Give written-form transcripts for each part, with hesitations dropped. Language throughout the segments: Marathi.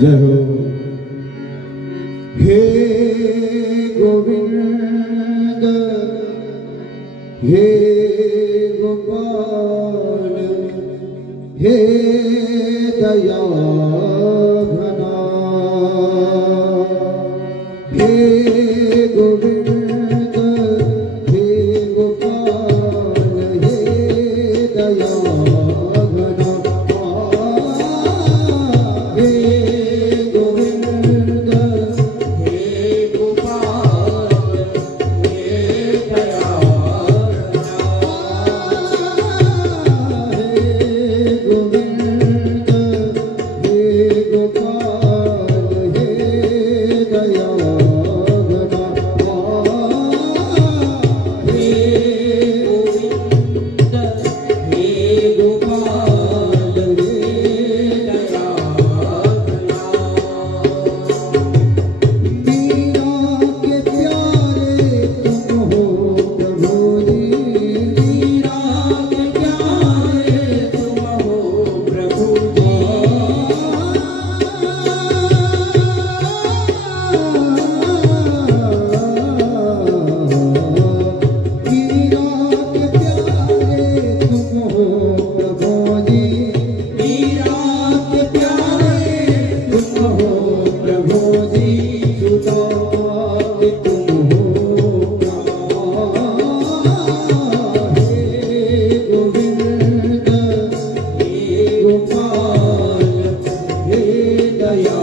जय हो। हे गोविंद हे गोपाल हे दया घना, हे गोविंद हे गोपाल हे दया घना, हे गोविंद हे गोपाल हे दया गोपाल हे दया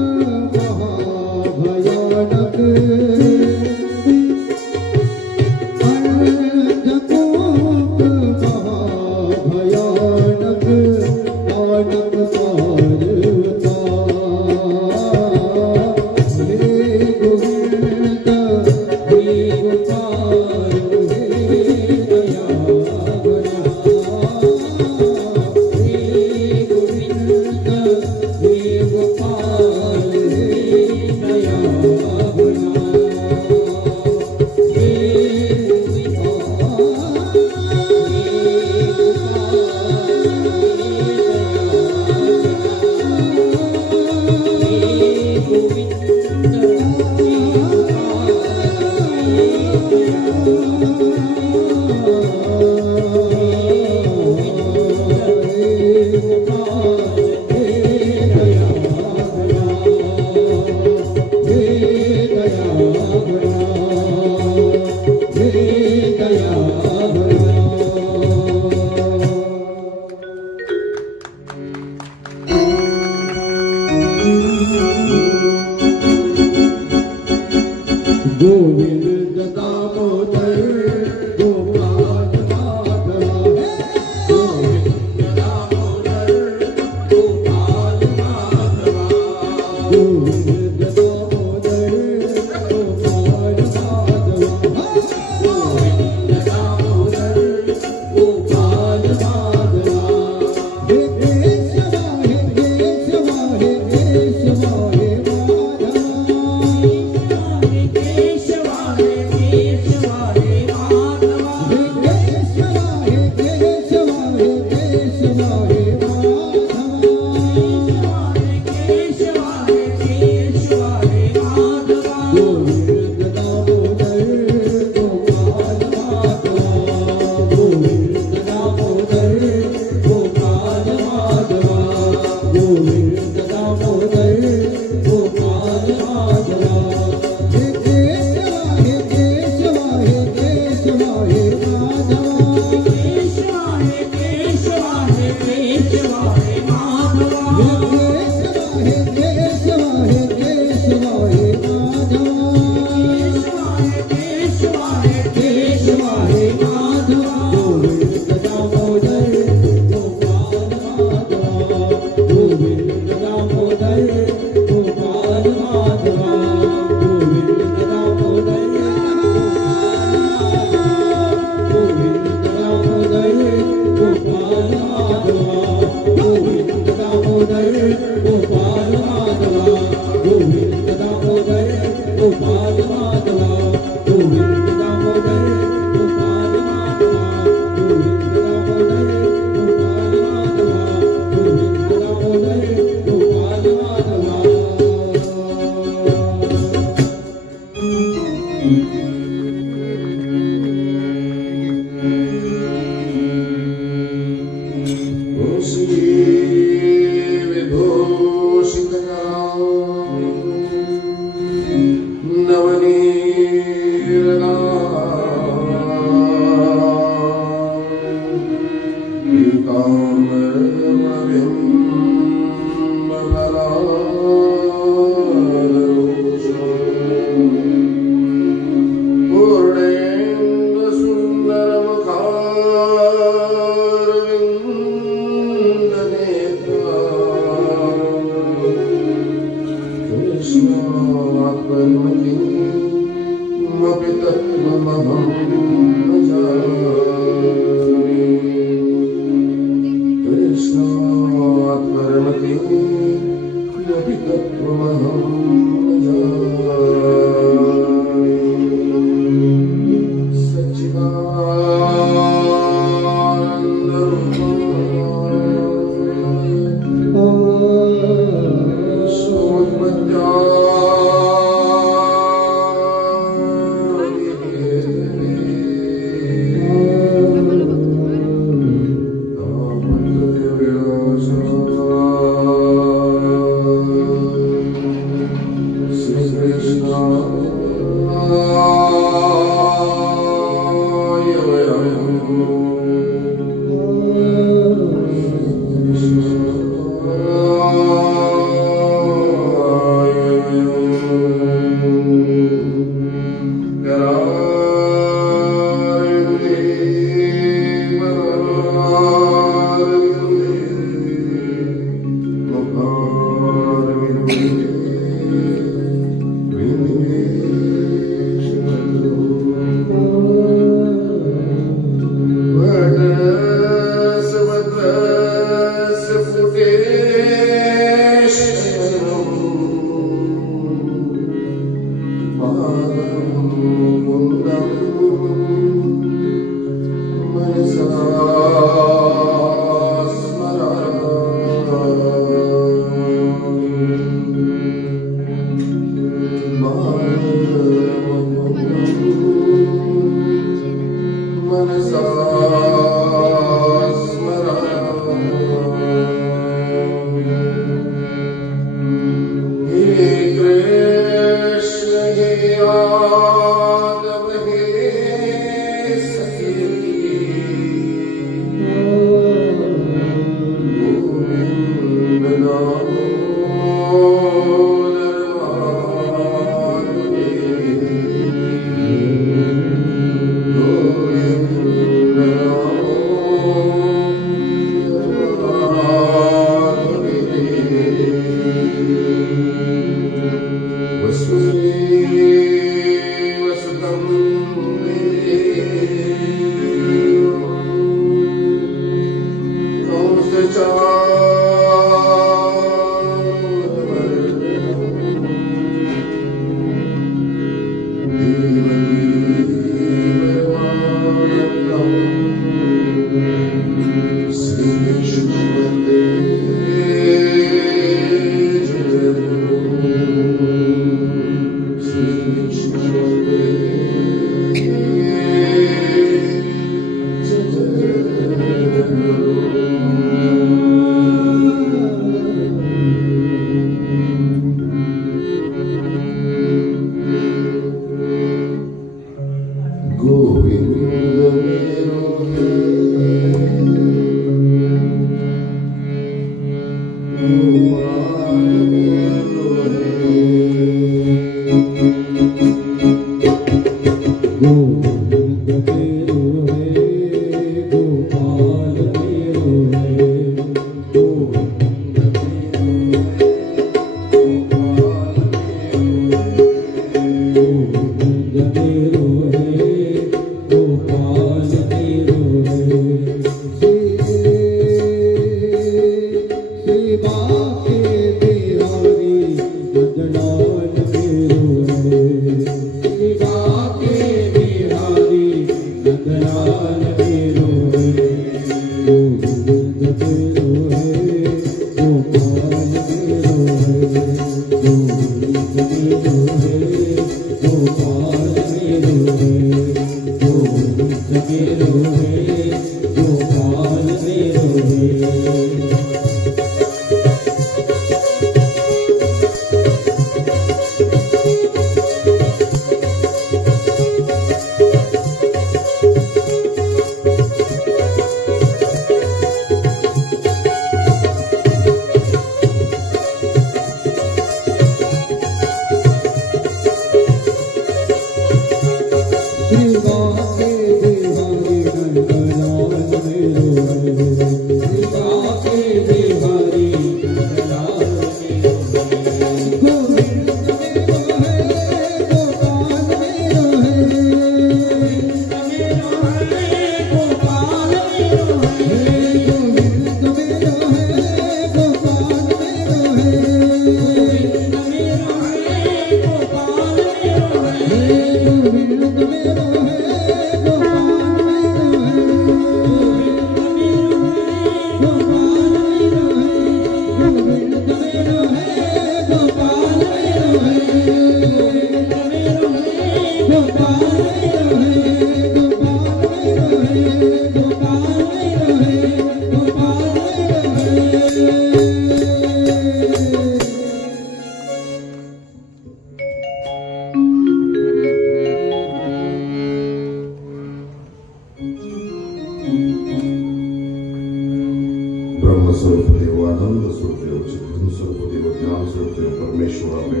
ब्रह्मस्वरूप देव, आनंद स्वरूप देव, चित्तन स्वरूप देव, ज्ञान स्वरूप देव परमेश्वर आहे.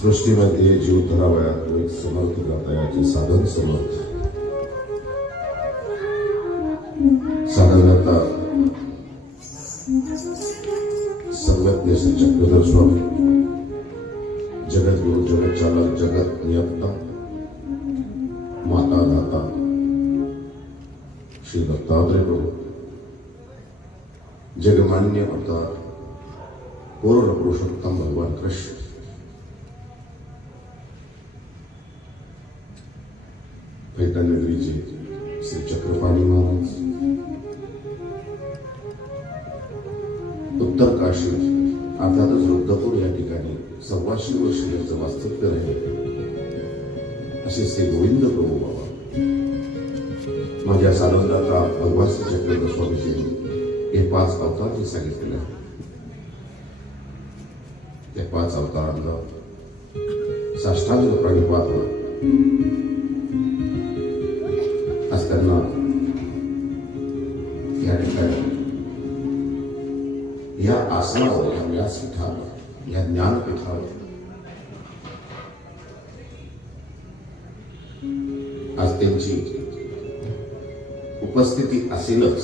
सृष्टीमध्ये जीव धरावयात एक समर्थ करतायाचे साधन समर्थ साधनता सर्वज्ञ श्री चक्रधर स्वामी, जगत गुरु, जगत चालक, जगत नियंता, माता दाता श्री दत्तात्रेय प्रभु, जगमान्य अवतार पूर्ण पुरुषोत्तम भगवान कृष्ण, पैठणनगरीचे श्री चक्रपाणी महाराज, उत्तर काशी अर्थातच रुद्रपूर या ठिकाणी 125 वर्ष त्यांचं वास्तव्य राहिले असे श्री गोविंद प्रभू बाबा, माझ्या साधनदाता भगवान श्री चक्रधर स्वामीजी हे 5 अवतार जे सांगितलेले आहेत, त्या 5 अवतारांना साष्टांग प्रणिपात असताना या ठिकाणी या आसनावर, या व्यासपीठावर, या ज्ञानपीठावर आज त्यांची उपस्थिती असेलच.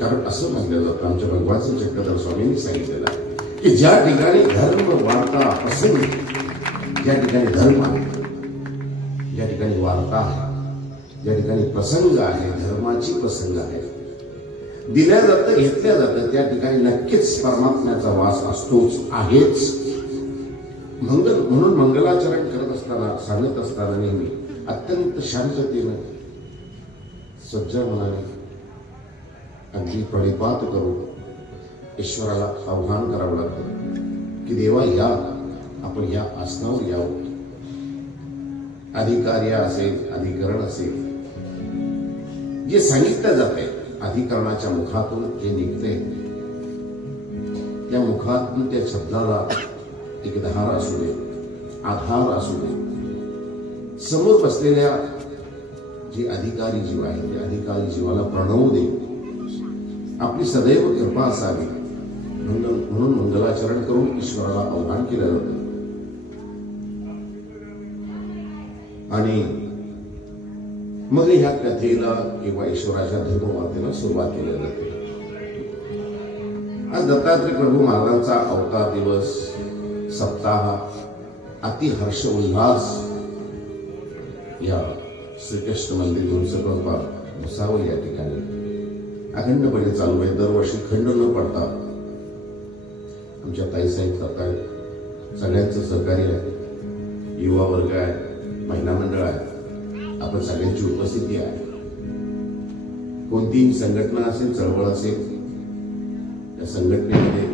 कारण असं म्हटलं जातं, आमच्या भगवान श्री चक्रधर स्वामींनी सांगितलेलं आहे की ज्या ठिकाणी धर्म वार्ता प्रसंग, ज्या ठिकाणी धर्म आहे, ज्या ठिकाणी वार्ता आहे, ज्या ठिकाणी प्रसंग आहे, धर्माची प्रसंग आहे, दिल्या जातं, घेतल्या जातं, त्या ठिकाणी नक्कीच परमात्म्याचा वास असतोच, आहेच. म्हणून मंगलाचरण करत असताना, सांगत असताना नेहमी अत्यंत शांततेने, सज्जन मनाने, अगदी प्रणिपात करू ईश्वराला आव्हान करावं लागतं की देवा या, आपण या आसनावर यावं. अधिकार्य असेल, अधिकरण असेल, जे सांगितलं जाते अधिकरणाच्या मुखातून जे निघते, त्या मुखातून त्या शब्दाला एक धार असू दे, आधार असू दे. समोर बसलेल्या जे अधिकारी जीव आहे, त्या अधिकारी जीवाला प्रणव दे, आपली सदैव कृपा असावी. म्हणून मंगलाचरण करून ईश्वराला आव्हान केलं जातं. आणि मग ह्या कथेला किंवा ईश्वराच्या धर्मवार्तेला सुरुवात केली जाते. आज दत्तात्रय प्रभू महाराजांचा अवतार दिवस, सप्ताह, अति हर्ष उल्हास या श्रीकृष्ण मंदिर मुन्सिपल भुसावळ या ठिकाणी अखंडपणे चालू आहे. दरवर्षी खंड न पडता आमच्या ताईसाहेब करतायत, सगळ्यांचं सहकार्य आहे, युवा वर्ग आहे, महिला मंडळ आहे, आपण सगळ्यांची उपस्थिती आहे. कोणतीही संघटना असेल, चळवळ असेल, त्या संघटनेमध्ये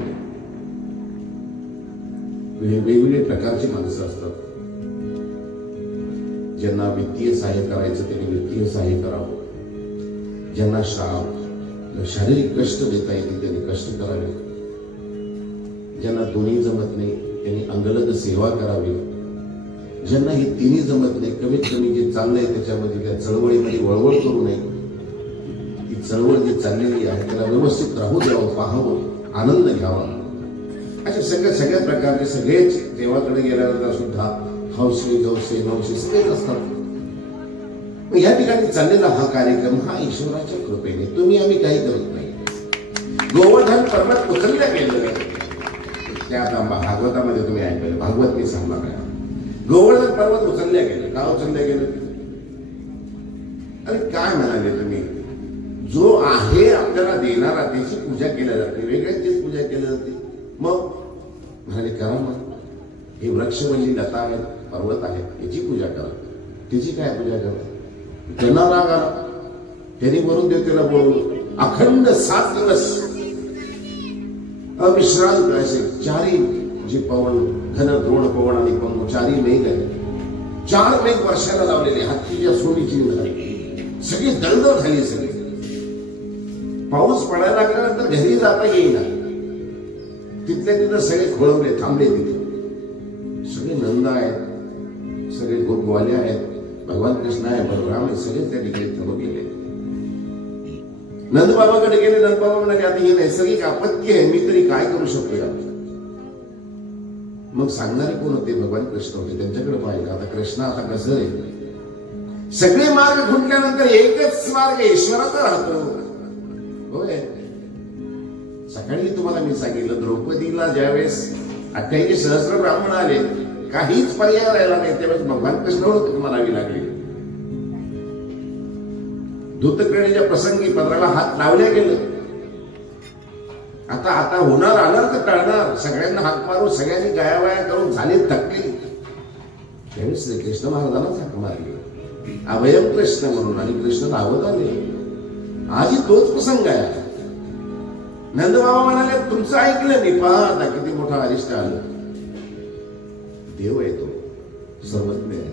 वेगवेगळे प्रकारची माणसं असतात. ज्यांना वित्तीय सहाय्य करायचं त्यांनी वित्तीय सहाय्य करावं, ज्यांना शारीरिक कष्ट देता येतील त्यांनी कष्ट करावे, ज्यांना दोन्ही जमत नाही त्यांनी अंगलग सेवा करावी, ज्यांना हे तिन्ही जमत नाही कमीत कमी जे चाललंय त्याच्यामध्ये त्या चळवळीमध्ये वळवळ करू नये. ती चळवळ जी चाललेली आहे त्याला व्यवस्थित राहू द्यावं, पाहावं, आनंद घ्यावा. अशा सगळ्या प्रकारचे सगळेच देवाकडे गेल्यानंतर सुद्धा हौसे गौसे नवसे सगळेच असतात. या ठिकाणी चाललेला हा कार्यक्रम हा ईश्वराच्या कृपेने, तुम्ही आम्ही काही करत नाही. गोवर्धन पर्वत उचलल्या गेलेलं त्या आता भागवतामध्ये तुम्ही ऐकलं, भागवत मी सांगणार आहे. गोवर्धन पर्वत उचलल्या गेलं. का उचलल्या गेलं? अरे काय म्हणाले तुम्ही? जो आहे आपल्याला देणारा त्याची पूजा केल्या जाते, वेगळ्याचीच पूजा केली जाते. मग म्हणाले करा मग, ही वृक्षवल्ली लता आहेत, पर्वत आहेत, याची पूजा करा. तिची काय पूजा करा? त्यांना राग आला, त्यांनी वरून देवतेला बोलवलं. अखंड 7 दिवस अविश्रांत असे चारी जे पवन, घन द्रोण पवन आणि पवन, चारी मेघ आहे, 4 मेघ वर्षाला लावलेले, हत्तीच्या सोडीची सगळी दळदळ झाली. सगळी पाऊस पडायला लागल्यानंतर घरी जाता येईना, तिथल्या तिथं सगळे खोळवले, थांबले. तिथे सगळे नंद आहेत, सगळे गोपवाले आहेत, भगवान कृष्ण आहे, बलराम आहे, सगळे त्या ठिकाणी थांबून गेले. नंदबाबाकडे गेले. नंदबाबा म्हणाले आता ही नैसर्गिक आपत्ती आहे, मी तरी काय करू शकतो यात? मग सांगणारे कोण होते? भगवान कृष्ण होते. त्यांच्याकडे पाहिलं. आता कृष्ण आता कसं आहे, सगळे मार्ग खुंटल्यानंतर एकच मार्ग ईश्वराचा राहतो. होय, सकाळी तुम्हाला मी सांगितलं, द्रौपदीला ज्यावेळेस 88 सहस्र ब्राह्मण आले, काहीच पर्याय राहिला नाही, त्यावेळेस भगवान कृष्णावर म्हणावी लागली. दूतक्रीडेच्या प्रसंगी पदराला हात लावले गेले. आता होणार अनर्थ टाळणार, सगळ्यांना हात मारून सगळ्यांनी गायावाया करून झाले थकले. त्यावेळेस श्रीकृष्ण महाराजांना हाक मारली, अभयम कृष्ण म्हणून, आणि कृष्ण धावत आले. आजही तोच प्रसंग आहे. नंदबाबा म्हणाले तुमचं ऐकलं मी, पहा आता किती मोठा अरिष्ट आलं. देव आहे तो, सर्वज्ञ आहे.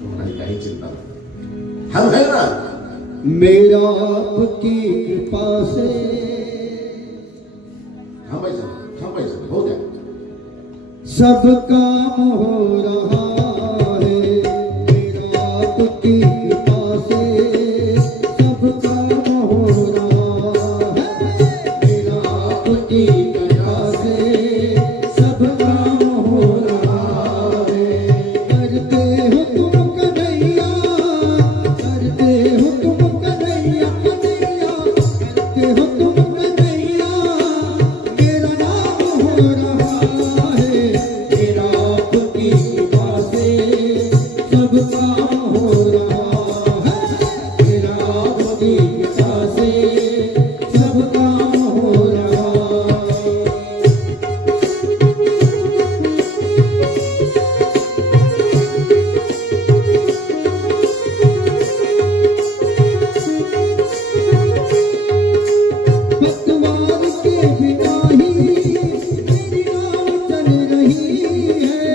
तो म्हणाले काही चिंता नाही, हम है ना. मेरा आपकी कृपा से थांबायचं हो द्या. सब काम हो रहा है. मेरा आपकी कृपा से सब काम हो रहा है. मेरा आपकी कृपा से सब काम हो रहा है. करते हो तुम कन्हैया, करते हो तुम कन्हैया, कन्हैया करते हो तुम कन्हैया. मेरा नाम हो रहा है. मेरा आपकी कृपा से सब काम हो रहा है. मेरा आपकी कृपा से सब काम हो रहा है. पतवार के बिना ही मेरी नाव चल रही है.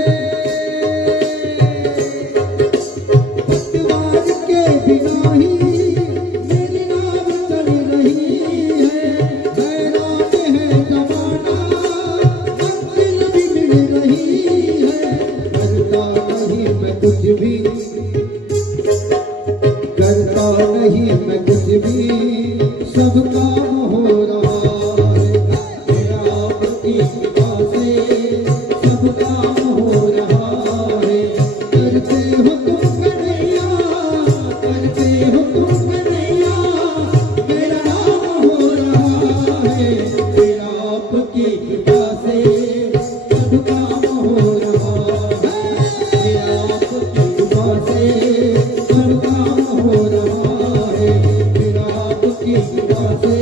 पतवार के बिना ही मेरी नाव चल रही है. हैरान है जमाना, मंजिल भी मिल रही है. करता नहीं मैं कुछ भी, करता नहीं मैं कुछ भी, सब काम हो रहा है. मेरा आपकी कृपा से सब काम हो रहा है. करते हो तुम कन्हैया, करते हो तुम कन्हैया. मेरा नाम हो रहा है. मेरा आपकी कृपा से सब काम हो रहा है. मेरा आपकी कृपा से सब काम हो रहा है. मेरा आपकी कृपा से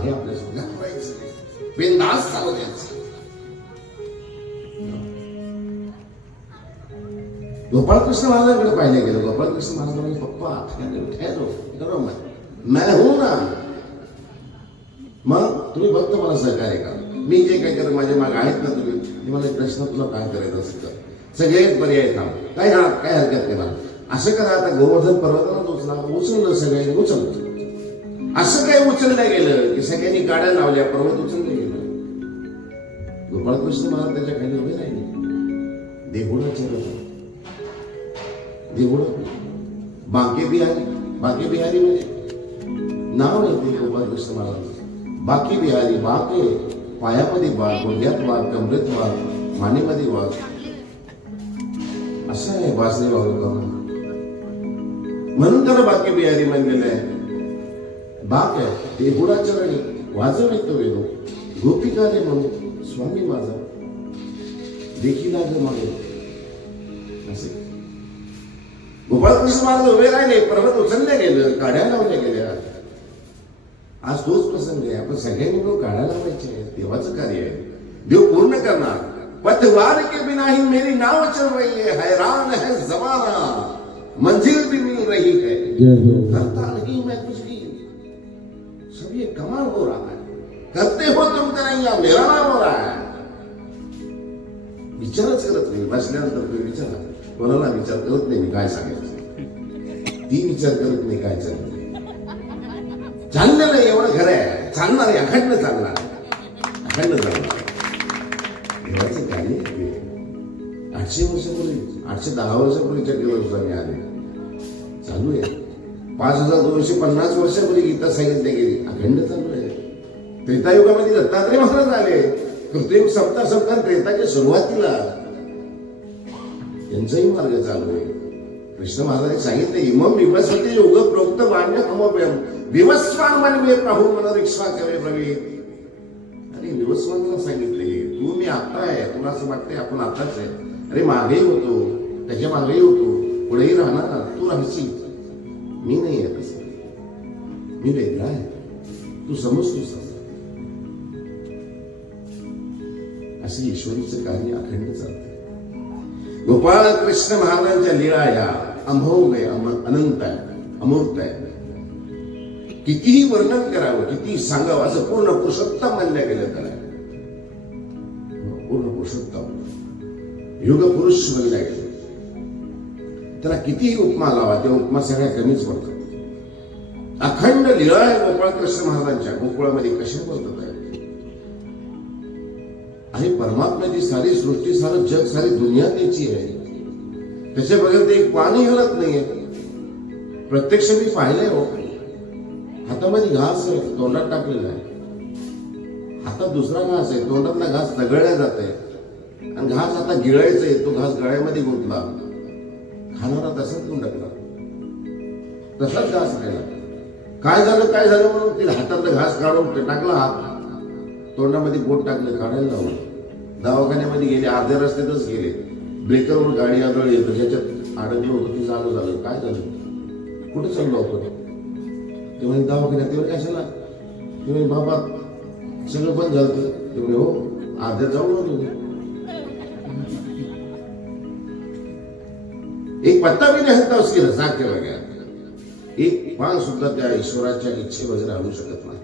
आहे आपल्यासोबत, घाबरायचं नाही, बिनधास्त चालू द्यायचं. गोपाळकृष्ण महाराजांकडे पाहिलं गेलं. गोपाळकृष्ण महाराज म्हणजे पप्पा ठहरो मैं हूं ना. मग तुम्ही फक्त मला सहकार्य करा, मी जे काय करत माझ्या मागे आहेत ना तुम्ही, ते मला प्रश्न तुला काय करायचं असेल तर सगळेच पर्याय थांब, काय हरकत नाही. असं करा, आता गोवर्धन पर्वताला उचललं सगळ्यांनी, उचललं. असं काय उचललं गेलं की सगळ्यांनी गाड्या लावल्या, पर्वत उचललं गेलं. गोपाळकृष्ण महाराज त्याच्या खाली उभे राहिले. देहुडाचे देहुड बाके बिहारी म्हणजे नाव आहे ते गोपाळकृष्ण महाराज. बाकी बिहारी, बाके पायामध्ये वाघ, गोंड्यात वाघ, कमरेत वाघ, मानेमध्ये वाघ, असं आहे वासने वागवताना. म्हणून त्याला बाकी बिहारी म्हणलेलं आहे. बाक आहे देहुडाच्या रणी वाजवित वेणू, गोपिका रे म्हणू स्वामी माझा देखील मागे. असे गोपाळकृष्ण महाराज उभे राहिले, पर्वत उचलले गेलं, काड्या लावल्या गेल्या. आज तोच प्रसंग आहे. आपण सगळ्यांनी मिळून काड्या लावायचे, देवाचं कार्य आहे, देव पूर्ण करणार. पतवार के बिना ही मेरी नाव चल रही है, हैरान है जमाना, मंजिल भी मिल रही है, करता नहीं मैं कुछ भी, सब ये कमाल हो रहा है, करते हो तुम करैया, मेरा नाम हो रहा है. विचारच करत नाही. बसल्यानंतर तुम्ही विचारा, कोणाला विचार करत नाही मी काय सांगायचं, ती विचार करत नाही काय चाललं. चाललेलं एवढं खरं आहे, चालणार आहे, अखंड चालणार, अखंड चालणार. देवाचं कार्य 800 वर्षापूर्वी, 810 वर्षापूर्वीच्या दिवसांनी आले, चालू आहे. 5250 वर्षापूर्वी गीता सांगितली गेली, अखंड चालू आहे. त्रेतायुगामध्ये दत्तात्रय महाराज आले, कृतयुग संपता त्रेताच्या सुरुवातीला त्यांचाही मार्ग चालू आहे. कृष्ण महाराजांनी सांगितले, इमम विवस्वती योग प्रोक्त वाण्य अमोप्यम विवस्वान मन मे प्रभू मन रिक्षा कवे प्रवीत. अरे विवस्वानला सांगितले, तू मी आता आहे, तुला असं वाटतंय आपण आताच आहे. अरे मागेही होतो, त्याच्या मागेही होतो, पुढेही राहणार, तू राहशील. मी नाही आहे तसं, मी वेगळा आहे, तू समजतोस असं. असे ईश्वरीचं कार्य अखंड चालते. गोपाळ कृष्ण महाराजांच्या लीळा या अमोघ आहे, अनंत आहे, अमूर्त आहे. कितीही वर्णन करावं, कितीही सांगावं, असं पूर्ण पुरुषोत्तम मानल्या गेलं त्याला. पूर्ण पुरुषोत्तम युग पुरुष म्हणल्या गेलं त्याला. कितीही उपमा लावा, त्या उपमा सगळ्या कमीच पडतात. अखंड लीळा आहे गोपाळ कृष्ण महाराजांच्या. गोकुळामध्ये कशा बोलतात आहे, आणि परमात्म्याची सारी सृष्टी, सारं जग, सारी दुनिया त्याची आहे. त्याच्या बघत एक पाणी हलत नाहीये. प्रत्यक्ष मी पाहिलंय हो. हातामध्ये घास आहे, तोंडात टाकलेला आहे. हातात दुसरा घास आहे, तोंडातला घास दगळला जात आहे, आणि घास आता गिळायचा आहे, तो घास गळ्यामध्ये गुंतला, खाणारा तसाच गुंड टाकला, तसाच घास राहिला. काय झालं म्हणून ते हातातला घास काढून टाकला, हात तोंडामध्ये बोट टाकलं, काढायला लावलं. दवाखान्यामध्ये गेले, अर्ध्या रस्त्यातच गेले, ब्रेकरवर गाडी आदळली, ज्याच्यात अडकलं होतं ते चालू झालं. काय झालं, कुठे चाललो आपण? ते म्हणे दवाखान्यात. ते म्हणे कशाला? ते म्हणे बाबा सगळं बंद झालं. ते म्हणे हो, अर्ध्यात जाऊ ना तुम्ही. एक पत्ता भी नहीं हलता उसकी रजा के बगैर, एक पान सुद्धा त्या ईश्वराच्या इच्छे वगैरे आणू शकत नाही.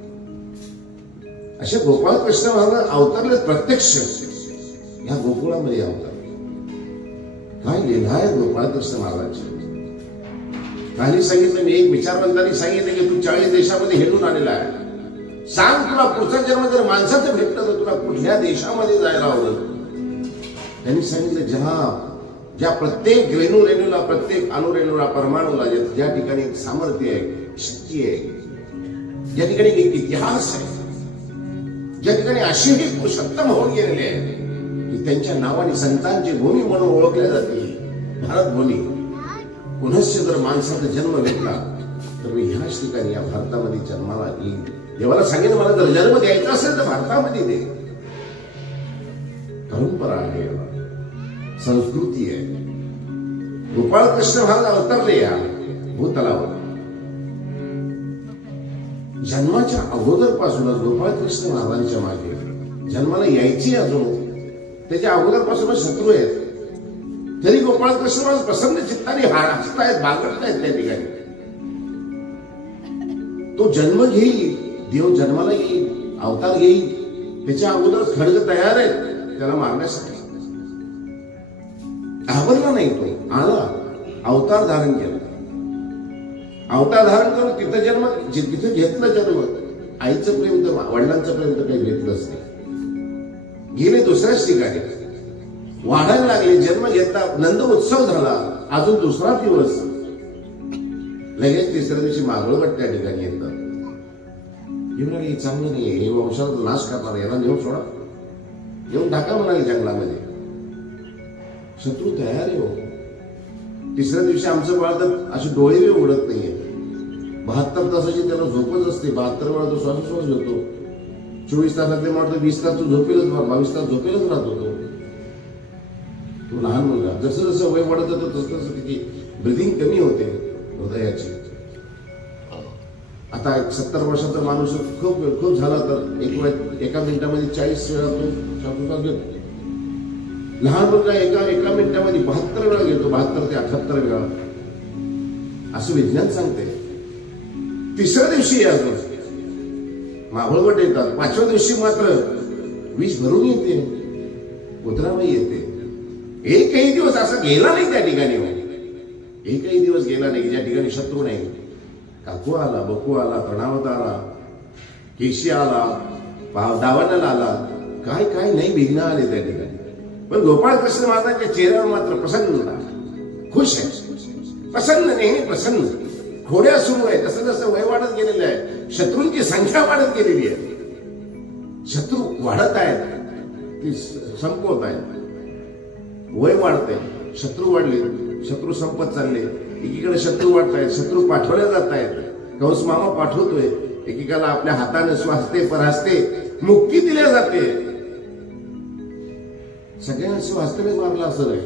असे गोपाळ कृष्ण महाराज अवतरले प्रत्यक्ष या गोकुळामध्ये अवतरले. काय लिहिलं आहे गोपाळ कृष्ण महाराजांचे. काही सांगितलं, मी एक विचारवंतांनी सांगितलं की तू 40 देशामध्ये हिंडून आलेला आहे, सांग तुला पुढचा जन्म जर माणसाचं भेटलं तर तुला कुठल्या देशामध्ये जायला आवडेल? त्यांनी सांगितलं, ज्या प्रत्येक रेणूला, प्रत्येक अणुरेणूला, परमाणूला ज्या ठिकाणी एक सामर्थ्य आहे, शक्ती आहे, ज्या ठिकाणी एक इतिहास आहे, ज्या ठिकाणी असेही पुरुषोत्तम होऊन गेलेले आहेत की त्यांच्या नावाने संतांची भूमी म्हणून ओळखल्या जाते, भारत भूमी. पुनश्च जर माणसाचा जन्म घेतला तर मी ह्याच ठिकाणी या भारतामध्ये जन्माला येईल. देवाला सांगेन, मला जर जन्म द्यायचा असेल तर भारतामध्ये दे. परंपरा आहे, संस्कृती आहे. गोपाळ कृष्ण महाराज अवतरले या भूतलावर. जन्माच्या अगोदरपासूनच गोपाळकृष्ण महाराजांच्या मागे जन्माला यायची अजून त्याच्या अगोदरपासूनच शत्रू आहेत, तरी गोपाळकृष्ण महाराज प्रसन्न चित्ताने हसतायत, बागडतायत त्या ठिकाणी. तो जन्म घेईल, देव जन्माला येईल, अवतार घेईल, त्याच्या अगोदरच खड्ग तयार आहेत त्याला मारण्यासाठी. घाबरला नाही, तो आला, अवतार धारण केला. अवतार धारण करून तिथं जन्म, तिथं घेतलं जन्म. आईचं प्रेम तर, वडिलांचं प्रेम तर काही घेतलंच नाही. गेले दुसऱ्याच ठिकाणी, वाढायला लागले, जन्म घेतला, नंद उत्सव झाला. अजून दुसरा दिवस, लगेच तिसऱ्या दिवशी मागळवट त्या ठिकाणी येतात. हे चांगलं नाही, हे वंशाचा नाश करणार, याला नेऊन सोडा, येऊन टाका म्हणाले जंगलामध्ये. शत्रू तयार आहे हो. तिसऱ्या दिवशी आमचं बाळ तर असे डोळे उघडत नाहीये. 72 तासाची त्याला झोपच असते. 72 वेळा तो श्वासोश्वास घेतो. 24 तासातले म्हणतो 20 तास तो झोपेलच, 22 तास झोपेलच राहतो तो लहान मुलगा. जसं जसं वय वाढत जातं तसं तसं त्याची ब्रिदिंग कमी होते हृदयाची. आता 70 वर्षाचा माणूस खूप झाला तर एका मिनिटामध्ये 40 वेळा तो श्वासोश्वास घेतो. लहान मुलगा एका मिनिटामध्ये 72 वेळा घेतो, 72 ते 78 वेळा, असं विज्ञान सांगते. तिसऱ्या दिवशी अजून मावळवट येतात. 5व्या दिवशी मात्र विष भरून येते, उतराबाई येते. एकही दिवस असा गेला नाही त्या ठिकाणी, एकही दिवस गेला नाही ज्या ठिकाणी शत्रू नाही. काकू आला, बकू आला, तणावत आला, केशी आला, दावानला आला, काय काय नाही विघ्न आले त्या ठिकाणी. पण गोपाळकृष्ण महाराजांच्या चेहऱ्यावर मात्र प्रसन्नता, खुश आहे, प्रसन्न, नेहमी प्रसन्न. खोड्या सुरू आहे. जसं जसं वय वाढत गेलेलं आहे, शत्रूंची संख्या वाढत गेलेली आहे. शत्रू वाढत आहेत, ती संपवत आहेत. वय वाढते, शत्रू वाढले, शत्रू संपत चालले. एकीकडे शत्रू वाढत आहेत, शत्रू पाठवल्या जात आहेत. कंस मामा पाठवतोय, एकीकडे आपल्या हाताने स्वास्थ्य परहस्ते मुक्ती दिल्या जाते. सगळ्यांना स्वहस्ताने मारलं असं नाही.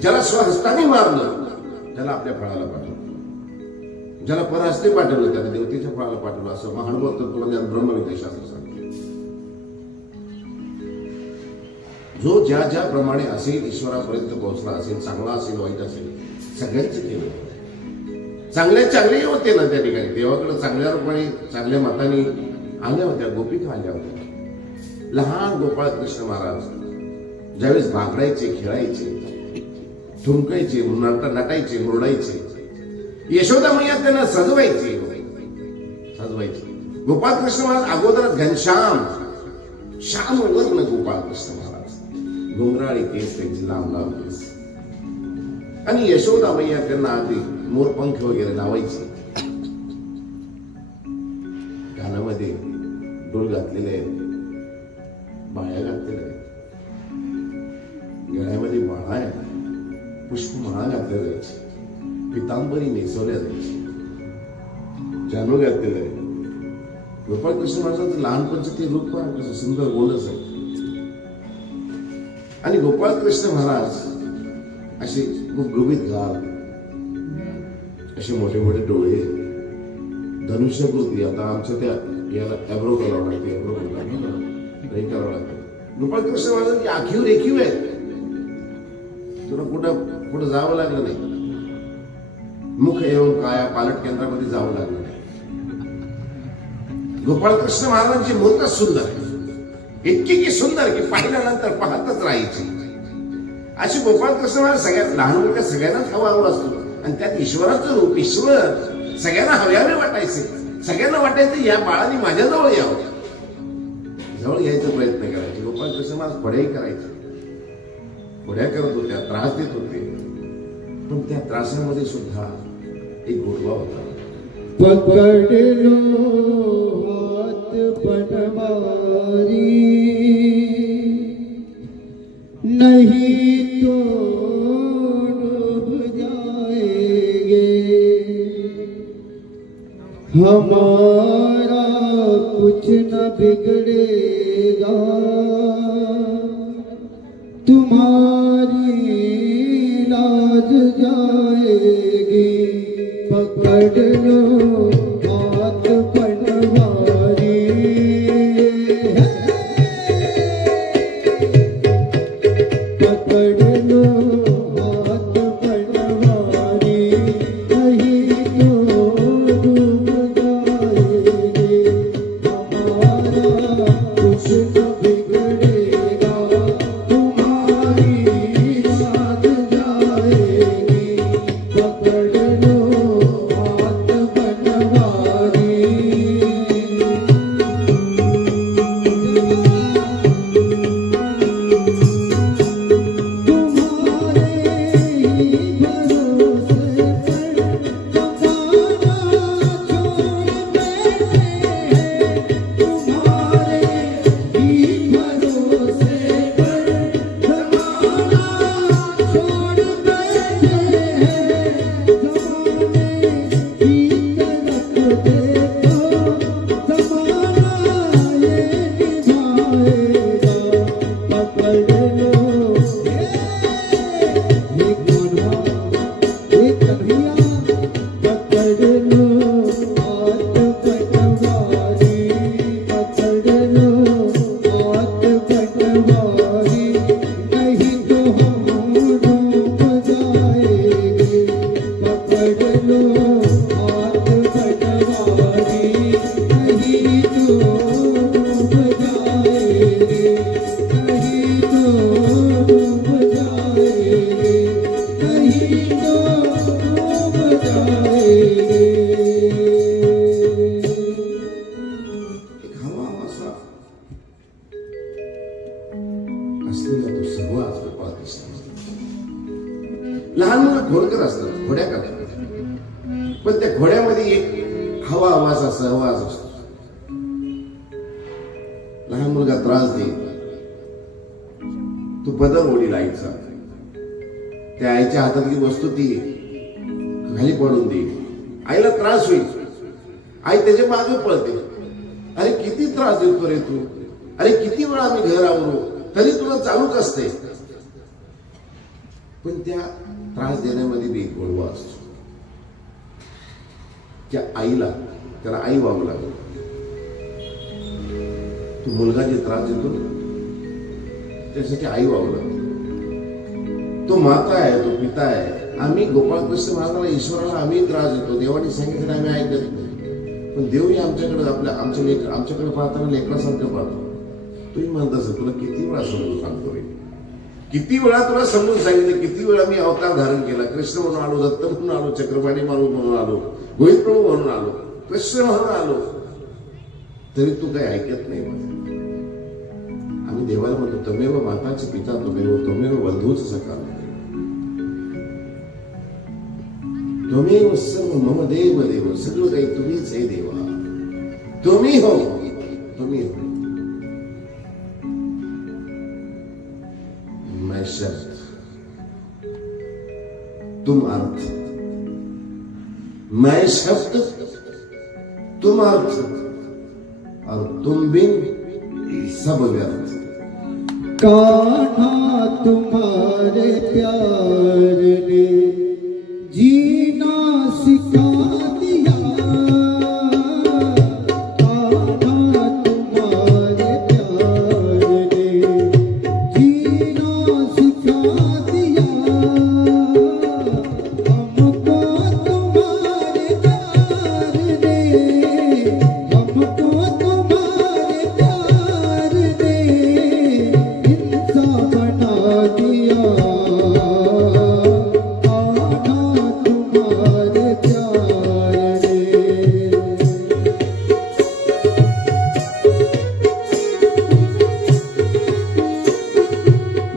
ज्याला स्वहस्ताने मारलं त्याला आपल्या फळाला पाठवलं, ज्याला परहस्ते पाठवलं त्याला देवतेच्या फळाला पाठवलं, असं महानुभव तत्त्वज्ञान ब्रह्मविद्याशास्त्र सांगते. जो ज्या ज्याप्रमाणे असेल, ईश्वरापर्यंत पोहोचला असेल, चांगला असेल, वाईट असेल, सगळ्यांचं केलं. चांगले होते ना त्या ठिकाणी. देवाकडे चांगल्या रूपाने, चांगल्या मताने आल्या होत्या, गोपिका आल्या होत्या. लहान गोपाळकृष्ण महाराज ज्यावेळेस बागडायचे, खेळायचे, ठुमकायचे, नटायचे, मुरडायचे, यशोदा मैया त्यांना सजवायची. गोपाळकृष्ण महाराज अगोदरच घनश्याम, श्याम वर्ण गोपाळकृष्ण महाराज, घुंगराळी केस त्यांची, लांब लांब केस. आणि यशोदा मैया त्यांना आधी मोरपंख वगैरे लावायचे. कानामध्ये डोल घातलेले आहेत, बाळ्या घातलेल्या आहेत, गळ्यामध्ये माळा आहे, पुष्पमाळा घातलेल्या जायची, पितांबरी नेसवल्या जायची, जानू घातलेलं आहे. गोपाळकृष्ण महाराजांचं लहानपणचं ते रूप पहा कसं सुंदर, गोलच आहे. आणि गोपाळकृष्ण महाराज असे गुबगुबीत गाल, असे मोठे मोठे डोळे, धनुष्यकृती. आता आमच्या त्या याला ॲब्रो करावं लागते, ॲब्रो करावं लागतं. गोपाळकृष्ण महाराजांची आखीव रेखीव आहेत. तुला कुठं जावं लागलं नाही. मुख एवं काया पालट केंद्रामध्ये जावं लागलं नाही. गोपाळकृष्ण महाराजांची मूर्तच सुंदर आहे, इतकी की सुंदर की पाहिल्यानंतर पाहतच राहायची. अशी गोपाळकृष्ण महाराज सगळ्यात लहान मुलगा सगळ्यांनाच हवा असतो. आणि त्यात ईश्वराचं रूप, ईश्वर सगळ्यांना हव्यावे वाटायचे. सगळ्यांना वाटायचं या बाळाने माझ्याजवळ यावं, जवळ यायचा प्रयत्न करायचे. गोपाळकृष्ण महाराज खोड्याही करायचे, खोड्या करत होत्या, त्रास देत होते. पण त्या त्रासामध्ये सुद्धा एक गोडवा होता. पकड़ लो हाथ पटवारी, नहीं तो डूब जाएंगे, हमारा कुछ न बिगड़ेगा, तुम्हारी लाज जाएगी। पकड़ लो हाथ पटवारी, लहान मुलं खोडकर असतात, घोड्या करतात, पण त्या घोड्यामध्ये एक हवाचा सहवास असतो. लहान मुलगा त्रास देईल, तो पदर ओढील आईचा, त्या आईच्या हातातली वस्तू ती खाली पडून देईल, आईला त्रास होईल. आई त्याच्या मागे पळते, अरे किती त्रास देतो रे तू, अरे किती वेळा मी घर आवरू तरी तुला चालूच असते. पण त्या त्रास देण्यामध्ये बी एक गोडवा असतो. त्या आईला त्याला आई व्हावं लागलं. तो मुलगा जे त्रास देतो त्यासाठी आई व्हावं लागलं. तो माता आहे, तो पिता आहे. आम्ही गोपाळकृष्ण महाराजाला, ईश्वराला आम्ही त्रास देतो, देवाने सांगितलं आम्ही ऐकत नाही. पण देवही आमच्याकडे आमच्याकडे पाहताना लेकरासारखं पाहतो. तुम्ही म्हणत असेल तुला किती वेळा समजून सांगतो रे, किती वेळा तुला समजून सांगितलं, किती वेळा मी अवतार धारण केला, कृष्ण म्हणून आलो, दत्त म्हणून आलो, चक्रपाणी म्हणून आलो, गोविंद प्रभू म्हणून आलो, कृष्ण म्हणून आलो, तरी तू काही ऐकत नाही. आम्ही देवाला म्हणतो तमेव माताचे पिता तमेव बंधूच सखा तमेव सर्व मम देव देव. सगळं काही तुम्हीच आहे देवा, तुम्ही हो, तुम्ही हो. मैं शब्द तुम अर्थ, मैं शब्द तुम अर्थ, और तुम बिन सब व्यर्थ. कान्हा तुम्हारे प्यार ने जीना सिखा दिया, कान्हा तुम्हारे प्यार ने जीना सिखा दिया, हमको तुम्हारे प्यार ने, हमको तुम्हारे प्यार ने इंसान बना दिया, कान्हा तुम्हारे प्यार ने.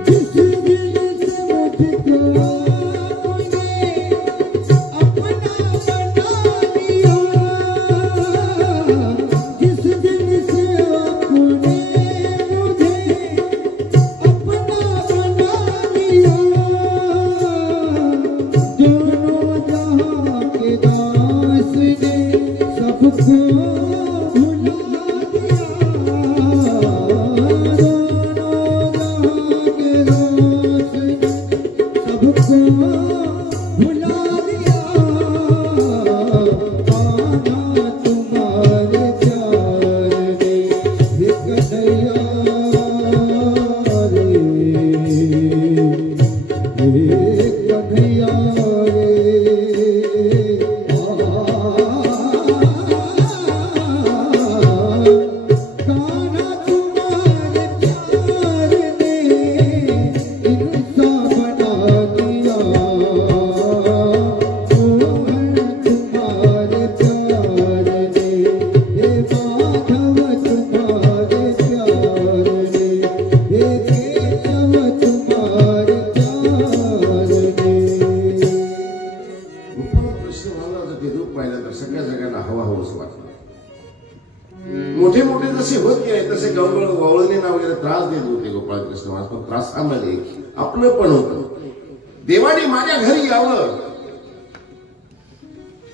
जिस दिल से मुझको आपने अपना बना लिया, जिस दिल से आपने मुझे अपना बना लिया, दोनों जहां के दास ने सबको भुला दिया, दोनों जहां के दास ने सबको भुला दिया, कान्हा तुम्हारे प्यार ने. हे कन्हैया रे, हे कन्हैया रे, कान्हा तुम्हारे प्यार ने इंसान बना दिया, मोहन तुम्हारे प्यार ने, हे माधव तुम्हारे प्यार ने, हे केशव तुम्हारे प्यार ने. गोपाळकृष्ण महाराजाचं ते रूप पाहिलं तर सगळ्या जगाला हवा हवंच वाटलं. मोठे मोठे जसे होत गेले तसे गवळणींना वगैरे त्रास देत होते गोपाळकृष्ण महाराज, पण त्रासामध्ये आपलं पण होतं. देवाने माझ्या घरी यावं,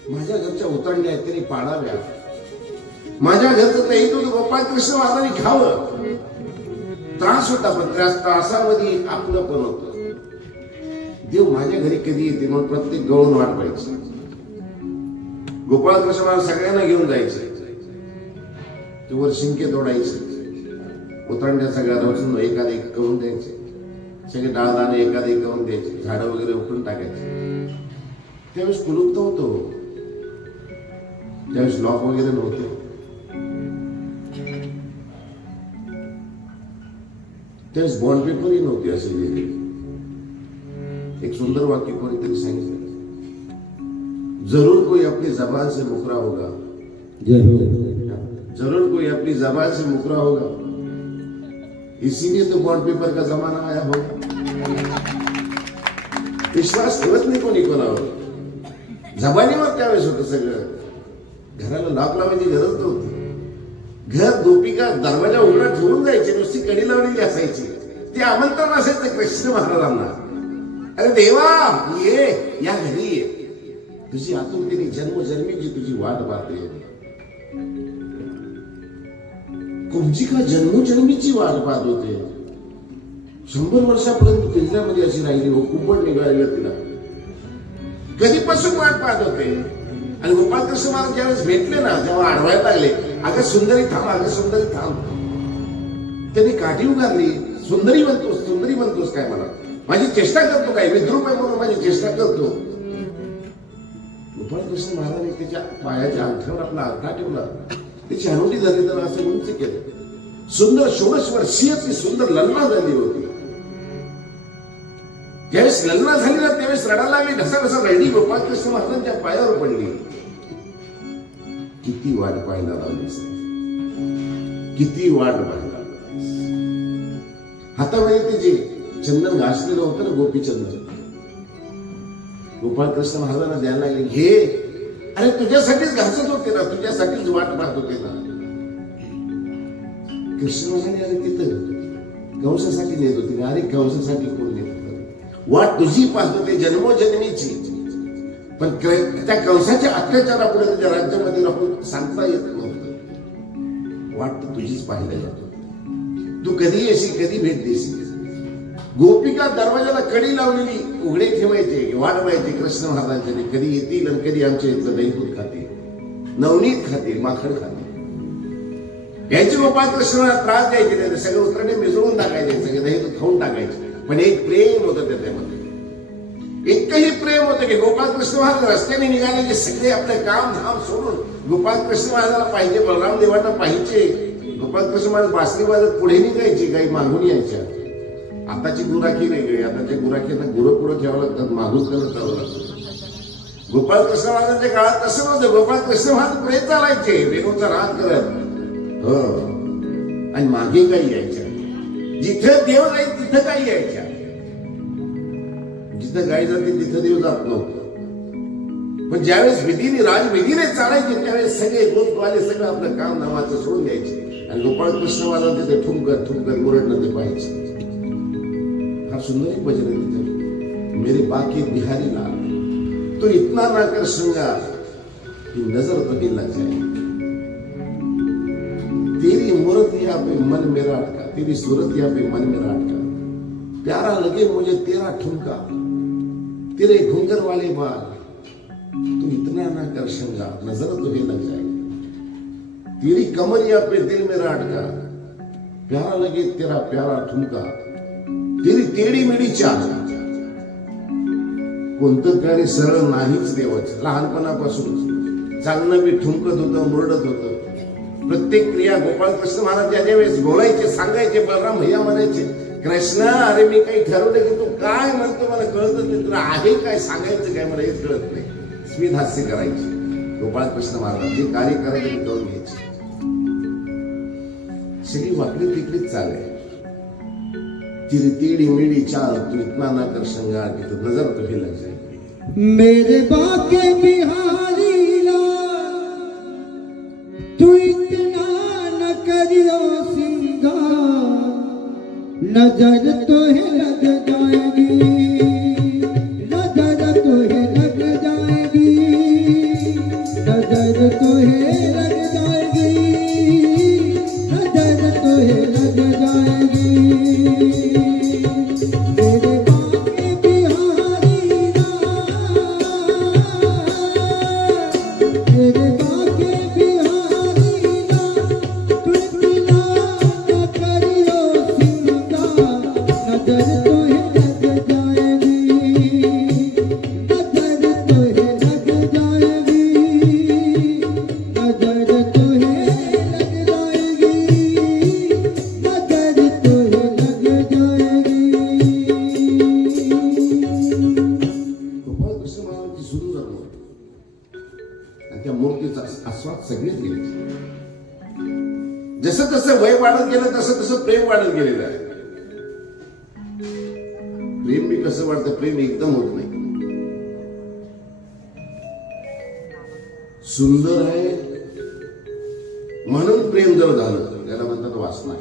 माझ्या घरच्या उतरण्या आहेत तरी पाडाव्या, माझ्या घरचं ते येतो गोपाळकृष्ण महाराजांनी खावं. त्रास होता, पण त्या त्रासामध्ये आपलं पण होतं. देव माझ्या घरी कधी येते म्हणून प्रत्येक गवळण वाट पाहायचं. गोपाळकृष्ण महाराज सगळ्यांना घेऊन जायचं, वर शिंके तोडायचे, उतरंड्या सगळ्या रचून एखाद एक करून द्यायचे, सगळे डाळदाणे एखाद एक करून द्यायचे, झाडं वगैरे उपटून टाकायचे. त्यावेळेस कुलूप होतो, त्यावेळेस लॉक वगैरे नव्हते. त्यावेळेस बॉन्ड पेपरही नव्हते असे लिहिलेले. एक सुंदर वाक्य कोणीतरी सांगितलं, जरूर कोई अपनी जबान से मुकरा होगा, जरूर कोई अपनी जबान से मुकरा होगा, इसीलिए तो बॉन्ड पेपर का जमाना आया होगा. विश्वास ठेवत नाही कोणी कोणावर. जबानीवर त्यावेळेस होतं सगळं. घराला लॉक लावायची गरज नव्हती. घर गोपिका दरवाजा उघडा ठेवून जायचे, नुसती कडी लावलेली असायची. ते आमंत्रण असायचं कृष्ण महाराजांना. अरे देवा ये, या घरी ये, तुझी आतुरतेने जन्मजन्मीची तुझी वाट पाहते. कुंजिका जन्मजन्मीची वाट पाहत होते. 100 वर्षापर्यंत पिंजऱ्यामध्ये अशी राहिली हो, कुंपण निघालेलं तिला. कधीपासून वाट पाहत होते. आणि गोपाळकृष्ण महाराज ज्यावेळेस भेटले ना, जेव्हा आडवायला लागले, अगं सुंदरी थांब, अगं सुंदरी थांब. त्यांनी काठी उगारली. सुंदरी म्हणतोस काय मला? माझी चेष्टा करतो काय? विद्रूप आहे म्हणून माझी चेष्टा करतो. गोपाळकृष्ण महाराजांनी त्याच्या पायाच्या अंगठ्यावर आपला अंगठा ठेवला. त्याची हनुटी झाली, तर असं उंच केलं. सुंदर 16 वर्षीय ती सुंदर ललना झाली होती. ज्यावेळेस ललना झाली ना, त्यावेळेस रडायला लागली, ढसा रडली. गोपाळकृष्ण महाराजांच्या पायावर पडली. किती वाट पाहायला लावलीस, किती वाट पाहायला. हातामध्ये ते जे चंदन घासलेलं होतं ना, गोपीचंदन, गोपाळकृष्ण महाराजांना द्यायला लागले. घे, अरे तुझ्यासाठीच घासत होते ना, तुझ्यासाठीच वाट पाहत होते ना. कृष्ण महाराज अरे तिथं कंसासाठी नेत होते. अरे कंसासाठी कोण नेत होतं? वाट तुझी पाहत होते जन्मोजन्मीची. पण त्या कंसाच्या अत्याचारापुढे तुझ्या राज्यामध्ये राहून सांगता येत नव्हतं. वाट तुझीच पाहिलं जात होती. तू कधी येशील, कधी भेट देशील. गोपिका दरवाजाला कडी लावलेली उघडे ठेवायचे, वाट पाहायचे कृष्ण महाराजांचे. कधी येतील आणि कधी आमच्या इथलं दहीदूध खातील, नवनीत खातील, माखड खातील. याची गोपाळकृष्णाला त्रास द्यायचे नाही. सगळे उतरणे मिसळून टाकायचे, सगळे दहीदूध खाऊन टाकायचे. पण एक प्रेम होतं त्याच्यामध्ये. इतकंही प्रेम होतं की गोपाळकृष्ण महाराज रस्त्याने निघालेले सगळे आपले काम धाम सोडून गोपाळकृष्ण महाराजाला पाहिजे, बलराम देवांना पाहिजे. गोपाळकृष्ण महाराज बासरी वाजत पुढे निघायची, काही मागून यायच्या. आताची गुराखी वेगळी. आताच्या गुराखीला गुरं पुढं ठेवावं लागतात, मागून करत जावं लागतं. गोपाळकृष्ण महाराजांच्या काळात तसं नव्हतं. गोपाळकृष्ण महाराज पुढे चालायचे वेणूचा राग करत. हो, आणि मागे काही यायच्या. जिथं देव जाईल तिथं काही यायच्या. जिथं गाय जाते तिथं देव जात नव्हतं. पण ज्यावेळेस विधीने राजविधीने चालायचे, त्यावेळेस सगळे गोतवाले सगळं आपलं काम नावाचं सोडून द्यायचे. आणि गोपाळकृष्ण महाराज तिथे ठुमकर मुरडणं ते पाहायचे. हा सुंदर एक भजन आहे तिथे. मेरे बाकी बिहारी लाल तो इतना ना कर श्रृंगार कि नजर तो ही लग जाए. तेरी मूरत यहाँ पे मन मेरा अटका, तेरी सूरत यहाँ पे मन मेरा अटका. प्यारा लगे मुझे तेरा ठुमका, तेरे घुंघर वाले बाल, तू इतना ना कर श्रृंगार नजर तो ही लग जाए. तेरी कमर यहाँ पे दिल मेरा अटका, प्यारा लगे तेरा प्यारा ठुमका, तेरी टेढ़ी मेढ़ी चाल. कोणतं कार्य सरळ नाहीच देवाचं. लहानपणापासून चालणं बी ठुमकत होतं, मुरडत होतं. प्रत्येक क्रिया गोपाळकृष्ण महाराज ज्या वेळेस बोलायचे, सांगायचे, बलराम भैया म्हणायचे, कृष्ण अरे मी काही ठरवलं की तू काय म्हणतो मला कळत नाही, तुला आहे काय सांगायचं काय मला हेच कळत नाही. स्मित हास्य करायचे गोपाळकृष्ण महाराज. जे कार्य करायचे ते करून घ्यायचे. सगळी वाकडी तिकडीच चाले. तेरी टेढ़ी मेढ़ी चाल तू इतना ना कर श्रृंगार कि तो नजर तो ही लग जाएगी. मेरे बाके बिहारी लाल तू इतना न करियो सिंगार, नजर तो है लग जाएगी, नजर तो है लग जाएगी, नजर तो है लग जाएगी, नजर तो है लग जाएगी. जसं जसं वय वाढत गेलं तसं तसं प्रेम वाढत गेलेलं आहे. प्रेम बी कसं वाटतं, प्रेम एकदम होत नाही. सुंदर आहे म्हणून प्रेम जर झालं त्याला म्हणतात वासना.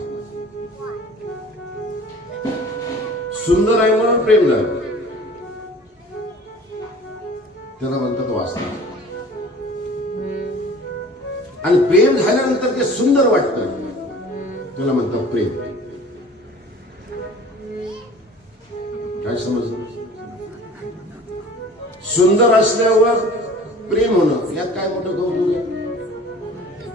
सुंदर आहे म्हणून प्रेम झालं त्याला म्हणतात वासना. आणि प्रेम झाल्यानंतर ते सुंदर वाटतं त्याला म्हणतात प्रेम. काय समजलं? सुंदर असल्यावर प्रेम होणं यात काय मोठं कौतुक आहे?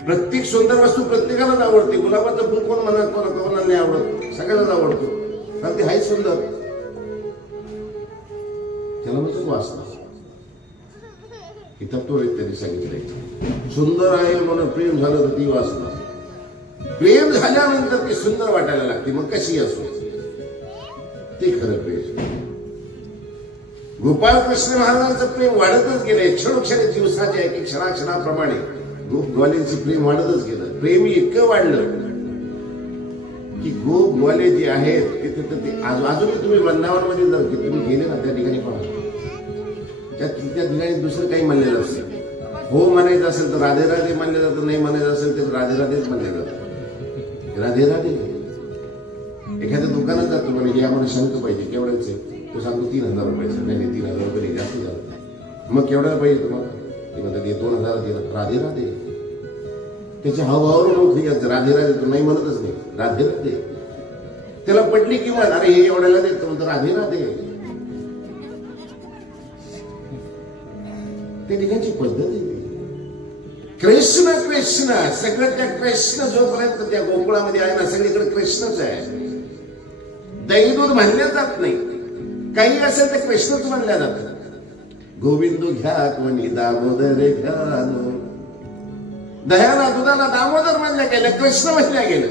प्रत्येक सुंदर वस्तू प्रत्येकालाच आवडते. गुलाबाचं फुल कोण म्हणत, कोणाला नाही आवडत, सगळ्यांनाच आवडतो, कारण ते आहे सुंदर. त्याला म्हणतात वासना. इथं तो त्यांनी सांगितलंय सुंदर आहे म्हणून प्रेम झालं तर ती वासना. प्रेम झाल्यानंतर ती सुंदर वाटायला लागते, मग कशी असो ते खरं प्रेम. गोपाळ कृष्ण महाराजांचं प्रेम वाढतच गेलंय. क्षणोक्षणी दिवसाच्या एक क्षणाक्षणाप्रमाणे गोप ग्वाल्यांचे प्रेम वाढतच गेलं. प्रेम इतकं वाढलं की गोप ग्वाले जे आहेत तिथे तर ते अजूनही तुम्ही वृंदावन मध्ये जर तुम्ही गेले ना त्या ठिकाणी पहा, त्या ठिकाणी दुसरं काही म्हणलेलं असेल. हो म्हणायचं असेल तर राधे राधे म्हणले जातं, नाही म्हणायचं असेल तर राधे राधेच म्हणले जातं. राधे राधे. एखाद्या दुकानात जातो म्हणे की आम्हाला शंख पाहिजे, केवढ्याचे? तो सांगतो 3000 रुपयाचं. नाही 3000 रुपये जास्त झालं. मग केवढ्याला पाहिजे तुम्हाला? ते म्हणतात 2000 दिलं. राधे राधे. त्याच्या हावभावावरून ओळखली जाते राधे राधे. तो नाही म्हणतच नाही, राधे राधे. त्याला पटली किंमत, अरे हे एवढ्याला देतो म्हणतो राधे राधे. त्या ठिकाणची पद्धत आहे. कृष्ण कृष्ण सगळं त्या कृष्ण जोपर्यंत त्या गोकुळामध्ये आहे ना, सगळीकडे कृष्णच आहे. दही दूध म्हणल्या जात नाही. काही असेल तर कृष्णच म्हणल्या जातं. गोविंद घ्या कोणी दामोदर घ्या. दह्याला दुधाला दामोदर म्हणल्या गेलं, कृष्ण म्हणल्या गेलं.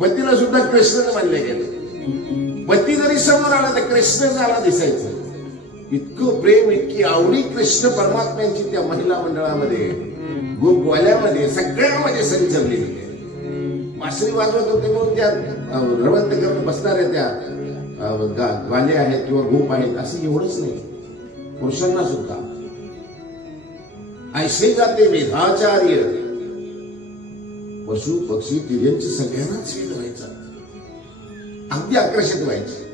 बत्तीला सुद्धा कृष्णच म्हणल्या गेलं. बत्ती जरी समोर आला तर कृष्ण झाला दिसायचं. इतकं प्रेम, इतकी आवडी कृष्ण परमात्म्यांची त्या महिला मंडळामध्ये, गोपवाल्यामध्ये, सगळ्यामध्ये संचरलेली आहे. वासरी वाजवत होते म्हणून त्या रवंत करून बसणाऱ्या त्या ग्वाले आहेत किंवा गोप आहेत असं एवढंच नाही, पुरुषांना सुद्धा ऐसे जाते वेदाचार्य. पशु पक्षी तिघांची सगळ्यांनाच वेद व्हायचा, अगदी आकर्षित व्हायचे.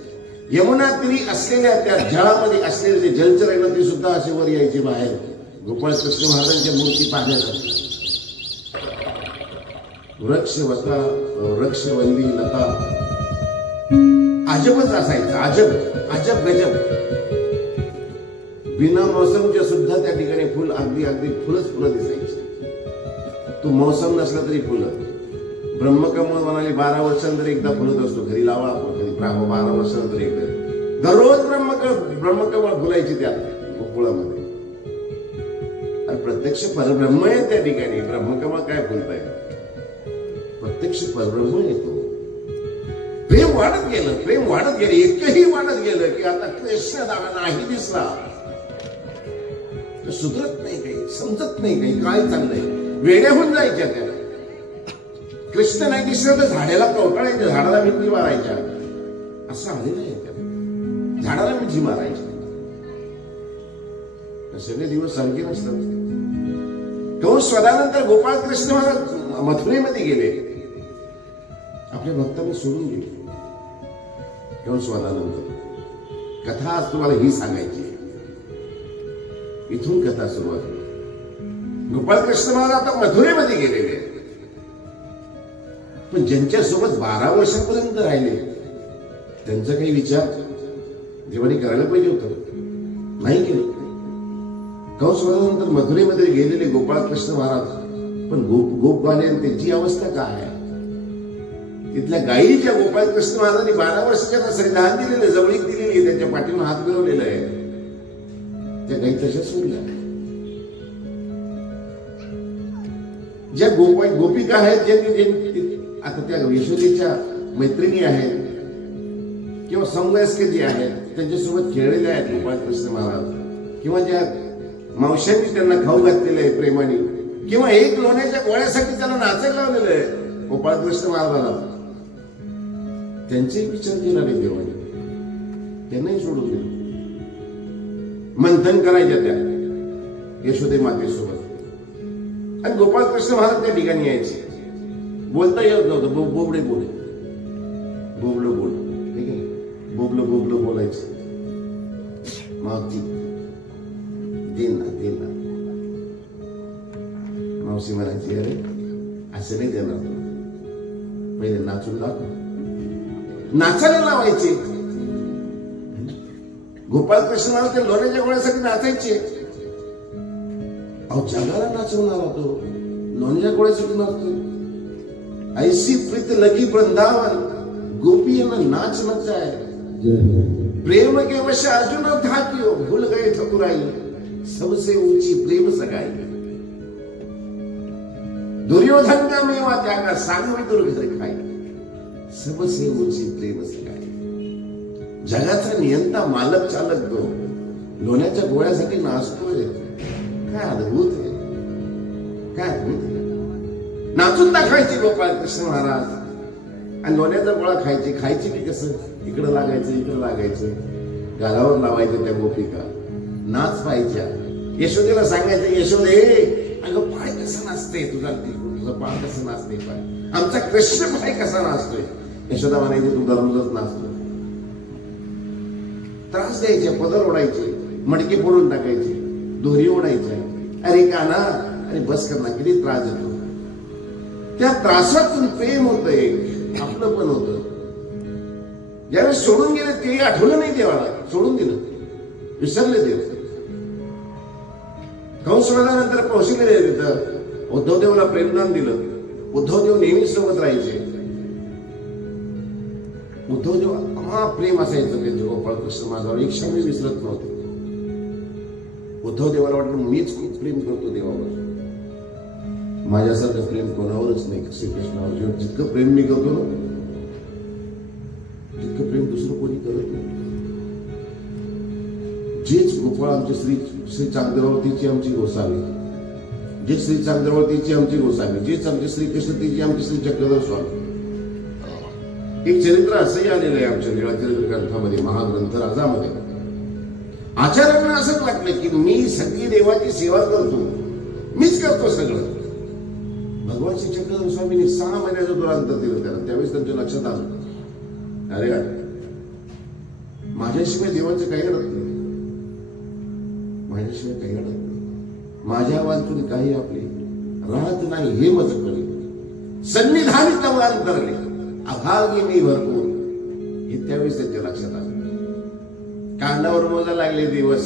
यमुना तीरी असलेल्या त्या जळामध्ये असलेले जे जलचर आहे ना, ते सुद्धा असे वर यायचे बाहेर गोपाळ कृष्ण महाराजांच्या मूर्ती पाहण्यासाठी. वृक्षवता वृक्षवल्ली लता अजबच असायचं. अजब अजब गजब. बिना मौसमच्या सुद्धा त्या ठिकाणी फुल अगदी अगदी फुलंच फुलं दिसायची. तो मौसम नसला तरी फुलं. ब्रह्मकमळ म्हणाले 12 वर्षांतर एकदा फुलत असतो. घरी लावा आपण, कधी 12 वर्षांतर एकदा. दररोज ब्रह्मकमळ फुलायची त्या गोकुळामध्ये. आणि प्रत्यक्ष परब्रह्म आहे त्या ठिकाणी. ब्रह्मकमळ काय फुलताय? प्रत्यक्ष परब्रह्म येतो. प्रेम वाढत गेलं, प्रेम वाढत गेलं, इतकंही वाढत गेलं की आता कृष्ण नाही दिसला तर सुधरत नाही, काही समजत नाही, काही काय चाललंय. वेड्या होऊन जायच्या त्या. कृष्ण नाही दिसलं तर झाडाला कवटाळायच्या, झाडाला मिठी मारायच्या. असं आलेलं आहे त्या. झाडाला मिठी मारायच्या. सगळे दिवस सारखे नसतात. तो स्वतःनंतर गोपाळ कृष्ण महाराज मथुरेमध्ये गेले. आपल्या भक्तांना सोडून गेले. केवळ स्वतःनंतर कथा आज तुम्हाला ही सांगायची. इथून कथा सुरुवात होईल. गोपाळ कृष्ण महाराज आता मथुरेमध्ये गेलेले. पण ज्यांच्यासोबत 12 वर्षांपर्यंत राहिले त्यांचा काही विचार देवाने करायला पाहिजे होतं, नाही केले. कंसवधानंतर मथुरेमध्ये गेलेले गोपाळ कृष्ण महाराज, पण गोपवाले त्यांची अवस्था काय आहे? तिथल्या गायीच्या गोपाळ कृष्ण महाराजांनी 12 वर्षाच्या संविधान दिलेलं, जवळीक दिलेली, त्यांच्या पाठीवर हात फिरवलेला आहे. त्या गायी तशा सोडल्या. ज्या गोपिका आहेत, ज्यांनी आता त्या यशोदेच्या मैत्रिणी आहेत किंवा समवयस्क जे आहेत त्यांच्यासोबत खेळलेले आहेत गोपाळ कृष्ण महाराज, किंवा ज्या मावशांनी त्यांना खाऊ घातलेलं आहे प्रेमाने, किंवा एक लोण्याच्या गोळ्यासाठी त्यांना नाचायला लावलेलं आहे गोपाळ कृष्ण महाराजाला, त्यांचे विचार केला नाही देवाने. त्यांनाही सोडून दिलं. मंथन करायच्या त्या यशोदे मातेसोबत. आणि गोपाळकृष्ण महाराज त्या ठिकाणी यायचे. बोलता येत नव्हतं, बोबडे बोल, बोबलं बोल, ठीक आहे, बोबलं बोबलं बोलायचं. मावती देन ना, देन ना. मावशी म्हणायची, अरे असं नाही देणार, पहिले नाचून दाखव. नाचायला लावायचे. गोपाळकृष्ण महाराज ते लोण्याच्या गोळ्यासाठी नाचायचे. अहो जगाला नाचवणार होतो, लोण्याच्या गोळ्यासाठी नाचतोय. ऐसी प्रीत लगी वृंदावन, गोपी नाच नचाए. प्रेम के वश अर्जुन था क्यों, भूल गए ठकुराई, सबसे ऊंची प्रेम सगाई. दुर्योधन का मेवा त्यागा, सागवी दुर्घर खाई, सबसे ऊंची प्रेम सगाई. जगाचा नियंता, मालक, चालक तो लोण्याच्या गोळ्यासाठी नाचतोय. काय अद्भुत आहे, काय अद्भुत आहे. नाचून दाखवायचे गोपाळकृष्ण महाराज. आणि लोण्याचा गोळा खायची की कसं, इकडं लागायचं, इकडं लागायचं, गालावर लावायचं. त्या गोपिका नाच पाहायच्या. यशोदेला सांगायचं, यशोदे अगं पाय कसं नाचते तुझा, तुझं पाय कसं नाचते, पाय आमचा कृष्ण पाय कसा नाचतोय. यशोदा म्हणायची, तू दररोजच नाचतो. त्रास द्यायचे, पदर ओढायचे, मडके फोडून टाकायचे, दोरी ओढायच्या. अरे काना, अरे बस कर ना, किती त्रास देतो. त्या त्रासातून प्रेम होतंय, आपलं पण होतं. ज्यावेळेस सोडून गेले ते आठवलं नाही देवाला, सोडून दिलं, विसरले देव. कंसवधानंतर पोहोचले तिथं उद्धव देवाला प्रेमदान दिलं. उद्धव देव नेहमी सोबत राहायचे. उद्धव देव प्रेम असायचं त्यांच्या गोपाळकृष्ण महाराजांवर, एक क्षण विसरत नव्हते. उद्धव देवाला वाटलं मीच खूप प्रेम करतो देवावर, माझ्यासारखं प्रेम कोणावरच नाही श्रीकृष्णावर. जितकं प्रेम मी करतो ना, तितकं प्रेम दुसरं कोणी करत नाही. जेच गोपाळ आमचे श्री चांद्रावतीची आमची गोसावी, जे श्री चांद्रावतीची आमची गोसावी, जेच आमचे श्रीकृष्ण तिची आमचे श्री चक्रधर स्वामी. एक चरित्र असंही आलेलं आहे आमच्या लीळाचरित्र ग्रंथामध्ये, महाग्रंथ राजामध्ये. आचार्यांना असंच वाटलं की मी सगळी देवाची सेवा करतो, मीच करतो सगळं. भगवान श्री चक्रधर स्वामींनी 6 महिन्याचं दुरांतर दिलं त्याला. त्यावेळेस त्यांच्या लक्षात आलं, अरे माझ्याशिवाय देवाचं काही अडत नाही, माझ्याशिवाय काही अडत नाही. माझ्या वाचून काही आपले राहत नाही, हे मज कळे सन्निधानी तव अंतरले, अभागी मी भरपूर. हे त्यावेळेस त्यांच्या लक्षात आलं. कांडावर मोजा लागले दिवस,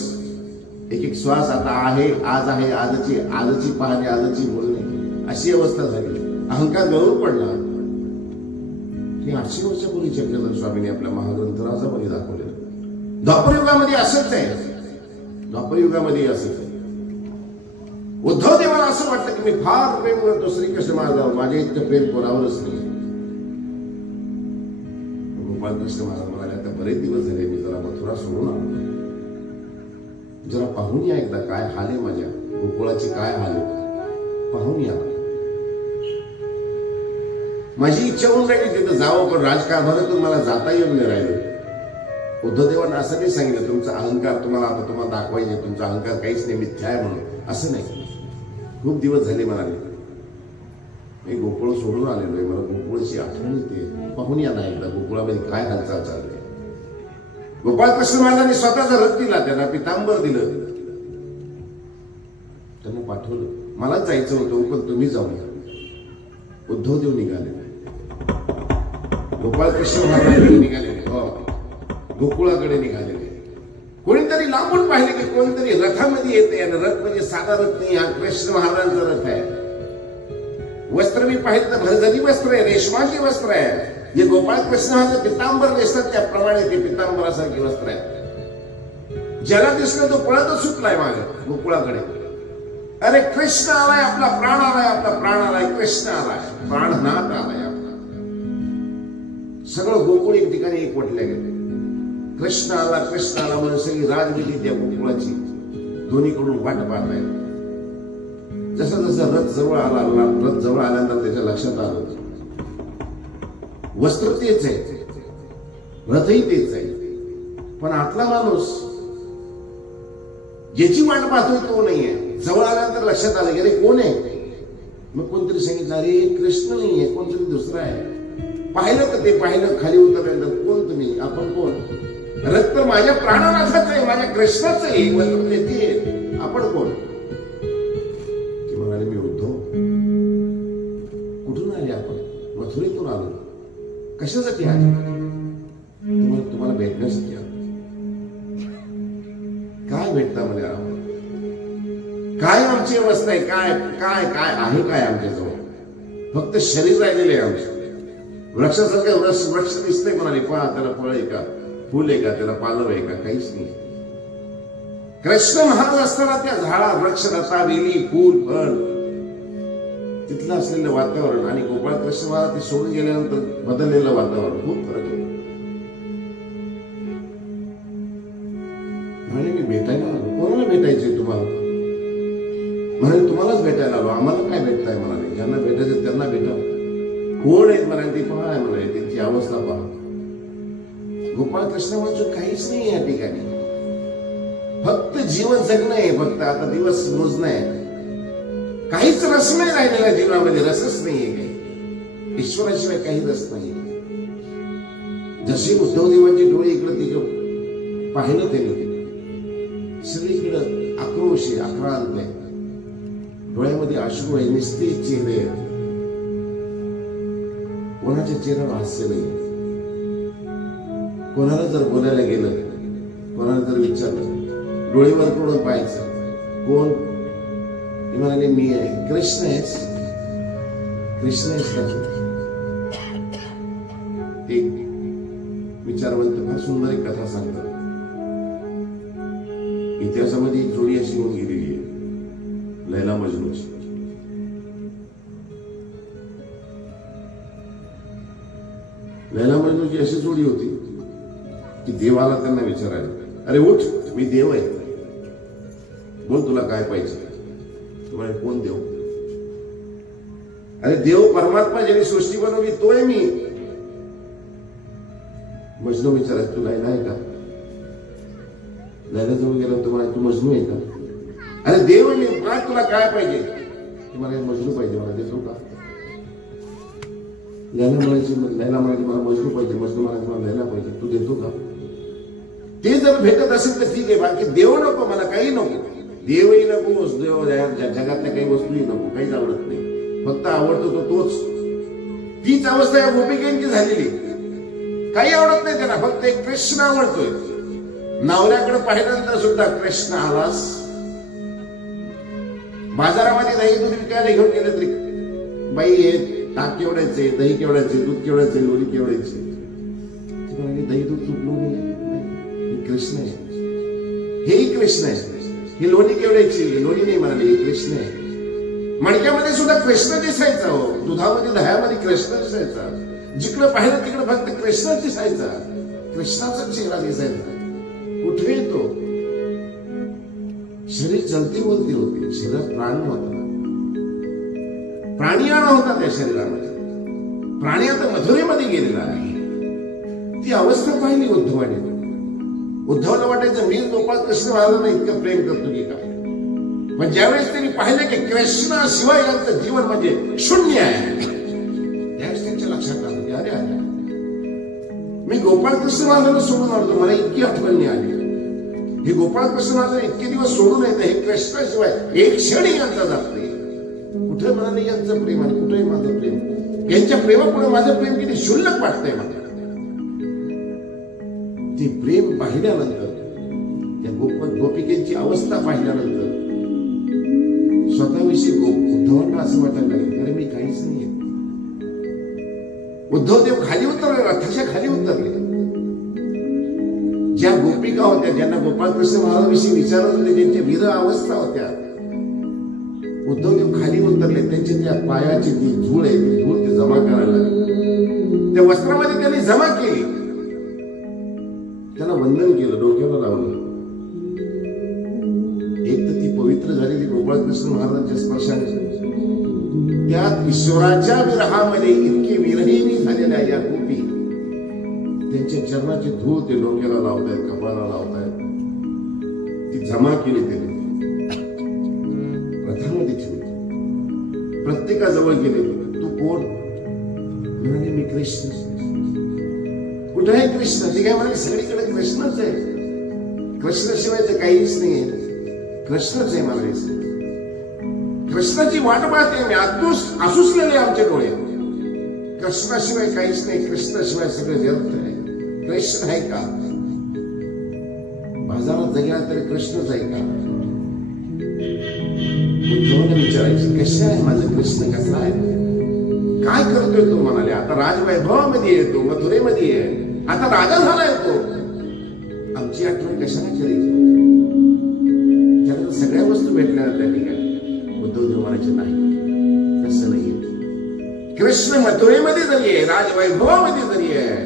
एक एक श्वास आता आहे, आज आहे, आजची पाहणे, आजची बोलणे, अशी अवस्था झाली. अहंकार गळून पडला. हे 800 वर्षापूर्वी चक्रधर स्वामींनी आपल्या महाग्रंथ राजामध्ये दाखवलेलं. द्वापरयुगामध्ये असंच आहे, द्वापरयुगामध्ये असंच आहे. उद्धव देवाला असं वाटतं की मी फार प्रेम करतो श्रीकृष्ण महाराजांवर, माझ्या इतकं प्रेम कोणावरच नाही. गोपाळकृष्ण महाराज म्हणाले, आता बरेच दिवस झाले, मी जरा मथुरा सोडून आलो, जरा पाहून या एकदा काय हाल आहे, माझ्या गोकुळाची काय हाल आहे, पाहून या. माझी इच्छा होऊन राहिली तिथं जावं, पण राजकारभारातून मला जाता येऊन नाही राहिलं. उद्धवदेवांना असं नाही सांगितलं तुमचा अहंकार तुम्हाला दाखवायचे, तुमचा अहंकार काहीच नाही, मिथ्या आहे म्हणून, असं नाही. खूप दिवस झाले म्हणाले, मी गोकुळ सोडून आलेलो आहे, मला गोकुळाची आठवण येते, पाहून या ना एकदा गोकुळामध्ये काय हालचाल चालू आहे. गोपाळकृष्ण महाराजांनी स्वतःचा रथ दिला, त्यांना पितांबर दिलं, त्यांना पाठवलं. मलाच जायचं होतं, पण तुम्ही जाऊन या. उद्धवदेव निघाले, गोपाळकृष्ण महाराजांकडे निघालेले, गोकुळाकडे निघालेले. कोणीतरी लांबून पाहिले की कोणतरी रथामध्ये येते, आणि रथ म्हणजे साधा रथ नाही, हा कृष्ण महाराजांचा रथ आहे. वस्त्र मी पाहिलं तर भरजरी वस्त्र आहे, रेशमाची वस्त्र आहे. जे गोपाळकृष्ण महाराज पितांबर नेसतात त्याप्रमाणे ते पितांबरासारखे वस्त्र आहे. ज्याला दिसलं तो पळतच सुटलाय मागे गोकुळाकडे. अरे कृष्ण आलाय, आपला प्राण आलाय, आपला प्राण आलाय, कृष्ण आलाय, प्राणनाथ आलाय आपला. सगळं गोकुळ एक ठिकाणी एकवटले गेले. कृष्ण आला म्हणून सगळी राजगीती त्या गोकुळाची दोन्हीकडून वाट पाहताय. जसं जसं रथ जवळ आल्यानंतर त्याच्या लक्षात आलं वस्त्र तेच आहे, रथही तेच आहे, पण आतला माणूस ज्याची वाट पाहतोय तो नाहीये. जवळ आल्यानंतर लक्षात आलं की अरे कोण आहे. मग कोणतरी सांगितलं अरे कृष्ण नाहीये, कोणतरी दुसरा आहे. पाहिलं तर ते पाहिलं, खाली उतरल्यानंतर कोण तुम्ही, आपण कोण. रक्त माझ्या प्राणनाथाचं आहे, माझ्या कृष्णाचं आहे, आपण कोण. ते म्हणाले मी उद्धव. कुठून आले आपण. मथुरेतून आलो. कशासाठी आले. तुम्हाला भेटण्यासाठी आलो. काय भेटता म्हणे आपण. काय आमची अवस्था आहे. काय काय काय आहे काय आमच्याजवळ. फक्त शरीर राहिलेले आहे आमचे. वृक्षासारखं वृक्ष दिसतंय म्हणाले. पहा त्याला फळ आहे का, फुल आहे का, त्याला पालव आहे का, काहीच नाही. कृष्ण महाराज असताना त्या झाडा, वृक्ष, लता, वेली, फूल, फळ, तिथलं असलेलं वातावरण आणि गोपाळ कृष्ण महाराज ते सोडून गेल्यानंतर बदललेलं वातावरण खूप फरक आहे. म्हणे मी भेटायला आलो. कोणाला भेटायचंय तुम्हाला. म्हणाले तुम्हालाच भेटायला आलो. आम्हाला काय भेटताय म्हणाले. ज्यांना भेटायचं त्यांना भेटा. कोण आहेत म्हणाले ते पहा आहे म्हणाले. त्यांची अवस्था पहा. गोपाळ कृष्ण महाराज काहीच नाही या ठिकाणी. फक्त जीवन जगणं आहे. फक्त आता दिवस मोजणं आहे. काहीच रस नाही राहिलेला जीवनामध्ये. रसच नाहीये काही. ईश्वराशिवाय काही रस नाही. जसे उद्धवदेवांचे डोळे इकडे तिकडे पाहिलं त्यांनी सगळीकडे आक्रोश आहे, आक्रांत आहे. डोळ्यामध्ये अश्रू आहे, निस्ते चेहरे. कोणाच्या चेहऱ्यावर हास्य नाही. कोणाला जर बोलायला गेलं, कोणाला जर विचारलं, डोळेवर कोण पाहायचं. कोण. म्हणाले मी आहे. कृष्ण आहेस. कृष्ण आहेस का. एक विचारवंत फार सुंदर एक कथा सांगतात. इतिहासामध्ये एक जोडी अशी होऊन गेलेली आहे, लैला मजनूची. लैला मजनूची अशी जोडी होती की देवाला त्यांना विचारायला, अरे उठ मी देव आहे, बोल तुला काय पाहिजे. तुम्हाला कोण देव. अरे देव परमात्मा ज्याने सृष्टी बनवली तो आहे मी. मजनू विचारायचं तू लैला आहे का. लैला जवळ गेला तुम्हाला तू मजनू आहे का. अरे देव मी काय तुला काय पाहिजे. तुम्हाला मजनू पाहिजे. मला देतो का. लैला म्हणायची मला मजनू पाहिजे. मजनू म्हणायची मला लैला पाहिजे. तू देतो का. ते जर भेटत असेल तर ठीक आहे. बाकी देव नको मला, काही नको. देवही नको, देव जगातल्या काही वस्तूही नको, काहीच आवडत नाही. फक्त आवडतो तो तोच. तीच अवस्था या गोपिकांची झालेली. काही आवडत नाही त्यांना, फक्त एक कृष्ण आवडतोय. नवऱ्याकडे पाहिल्यानंतर सुद्धा कृष्ण आलास. बाजारामध्ये दही दूध विकायला घेऊन गेले तरी बाई हे ताक केवढ्याचे, दही केवढ्याचे, दूध केवढ्याचे, लोणी केवढ्याचे. दही दूध तूप लोणी हे कृष्ण आहे. हेही कृष्ण आहे. ही लोणी केवढ्याची, लोणी नाही म्हणाली, हे कृष्ण आहे. मणक्यामध्ये सुद्धा कृष्ण दिसायचा. हो दुधामध्ये दह्यामध्ये कृष्ण दिसायचा. जिकडे पाहिलं तिकडे फक्त कृष्ण दिसायचा. कृष्णाचा चेहरा दिसायचा. कुठे तो. शरीर चलती बोलती होती. शरीरात प्राण होता. प्राणीयाण होता त्या शरीरामध्ये. प्राणी आता मथुरेमध्ये गेलेला आहे. ती अवस्था पाहिली उद्धवाने. उद्धवला वाटायचं मी गोपाळ कृष्ण महाराजांना इतकं प्रेम करतो की काय. पण ज्यावेळेस त्यांनी पाहिलं की कृष्णाशिवाय यांचं जीवन म्हणजे शून्य आहे, त्यावेळेस त्यांच्या लक्षात आलं की अरे अरे मी गोपाळ कृष्ण महाराजांना सोडून आलो. मला इतकी आठवण आली. हे गोपाळ कृष्ण महाराज इतके दिवस सोडून येत. हे कृष्णाशिवाय एक क्षणी यांचा जात नाही. कुठे म्हणाले यांचं प्रेम आणि कुठे माझं प्रेम. यांच्या प्रेमापुढे माझं प्रेम किती क्षुल्लक वाटतंय मला. ते प्रेम पाहिल्यानंतर, त्या गोपिकेची अवस्था पाहिल्यानंतर स्वतःविषयी उद्धवांना असं वाटायला लागलं अरे मी काहीच नाहीये. उद्धवदेव खाली उतरले, रथाच्या खाली उतरले. ज्या गोपिका होत्या, ज्यांना गोपाळ कृष्ण महाराजांविषयी विचारत होते, ज्यांच्या विरह अवस्था होत्या, उद्धवदेव खाली उतरले. त्यांच्या त्या पायाची जी धूळ आहे, ती धूळ ते जमा करायला लागले. त्या वस्त्रामध्ये त्यांनी जमा केली. त्यांना वंदन केलं, डोक्याला लावलं. एक तर ती पवित्र झालेली गोपाळ कृष्ण महाराजांच्या स्पर्शाने, त्यात ईश्वराच्या विरहामध्ये इतके विरहिणी झालेल्या या गोपी, त्यांच्या चरणाची धूळ ते डोक्याला लावतायत, कपाळाला लावतायत, ती जमा केली त्यांनी रथामध्ये ठेवली, प्रत्येकाजवळ गेले. तू कोण? म्हणाले मी कृष्ण. कुठे आहे कृष्ण? ते काय म्हणाले सगळीकडे कृष्णच आहे, कृष्णाशिवाय तर काहीच नाहीये, कृष्णच आहे म्हणाले. कृष्णाची वाट पाहते मी, आसुसलेले आमचे डोळे, कृष्णाशिवाय काहीच नाही, कृष्णाशिवाय सगळं व्यर्थ आहे. कृष्ण आहे का? बाजारात जगला तरी कृष्णच आहे का? उद्धवने विचारायचे कशा आहे माझं कृष्ण, कसा आहे, काय करतोय तो? म्हणाले आता राजवैभवामध्ये येतो, मथुरेमध्ये आहे, आता राजा झालाय तो. आमची आठवण कशाला करायची? त्याला सगळ्या वस्तू भेटल्या त्या ठिकाणी. उद्धवदेव म्हणायचे नाही, तसं नाहीये. कृष्ण मथुरेमध्ये जरी आहे, राजवैभवामध्ये जरी आहे,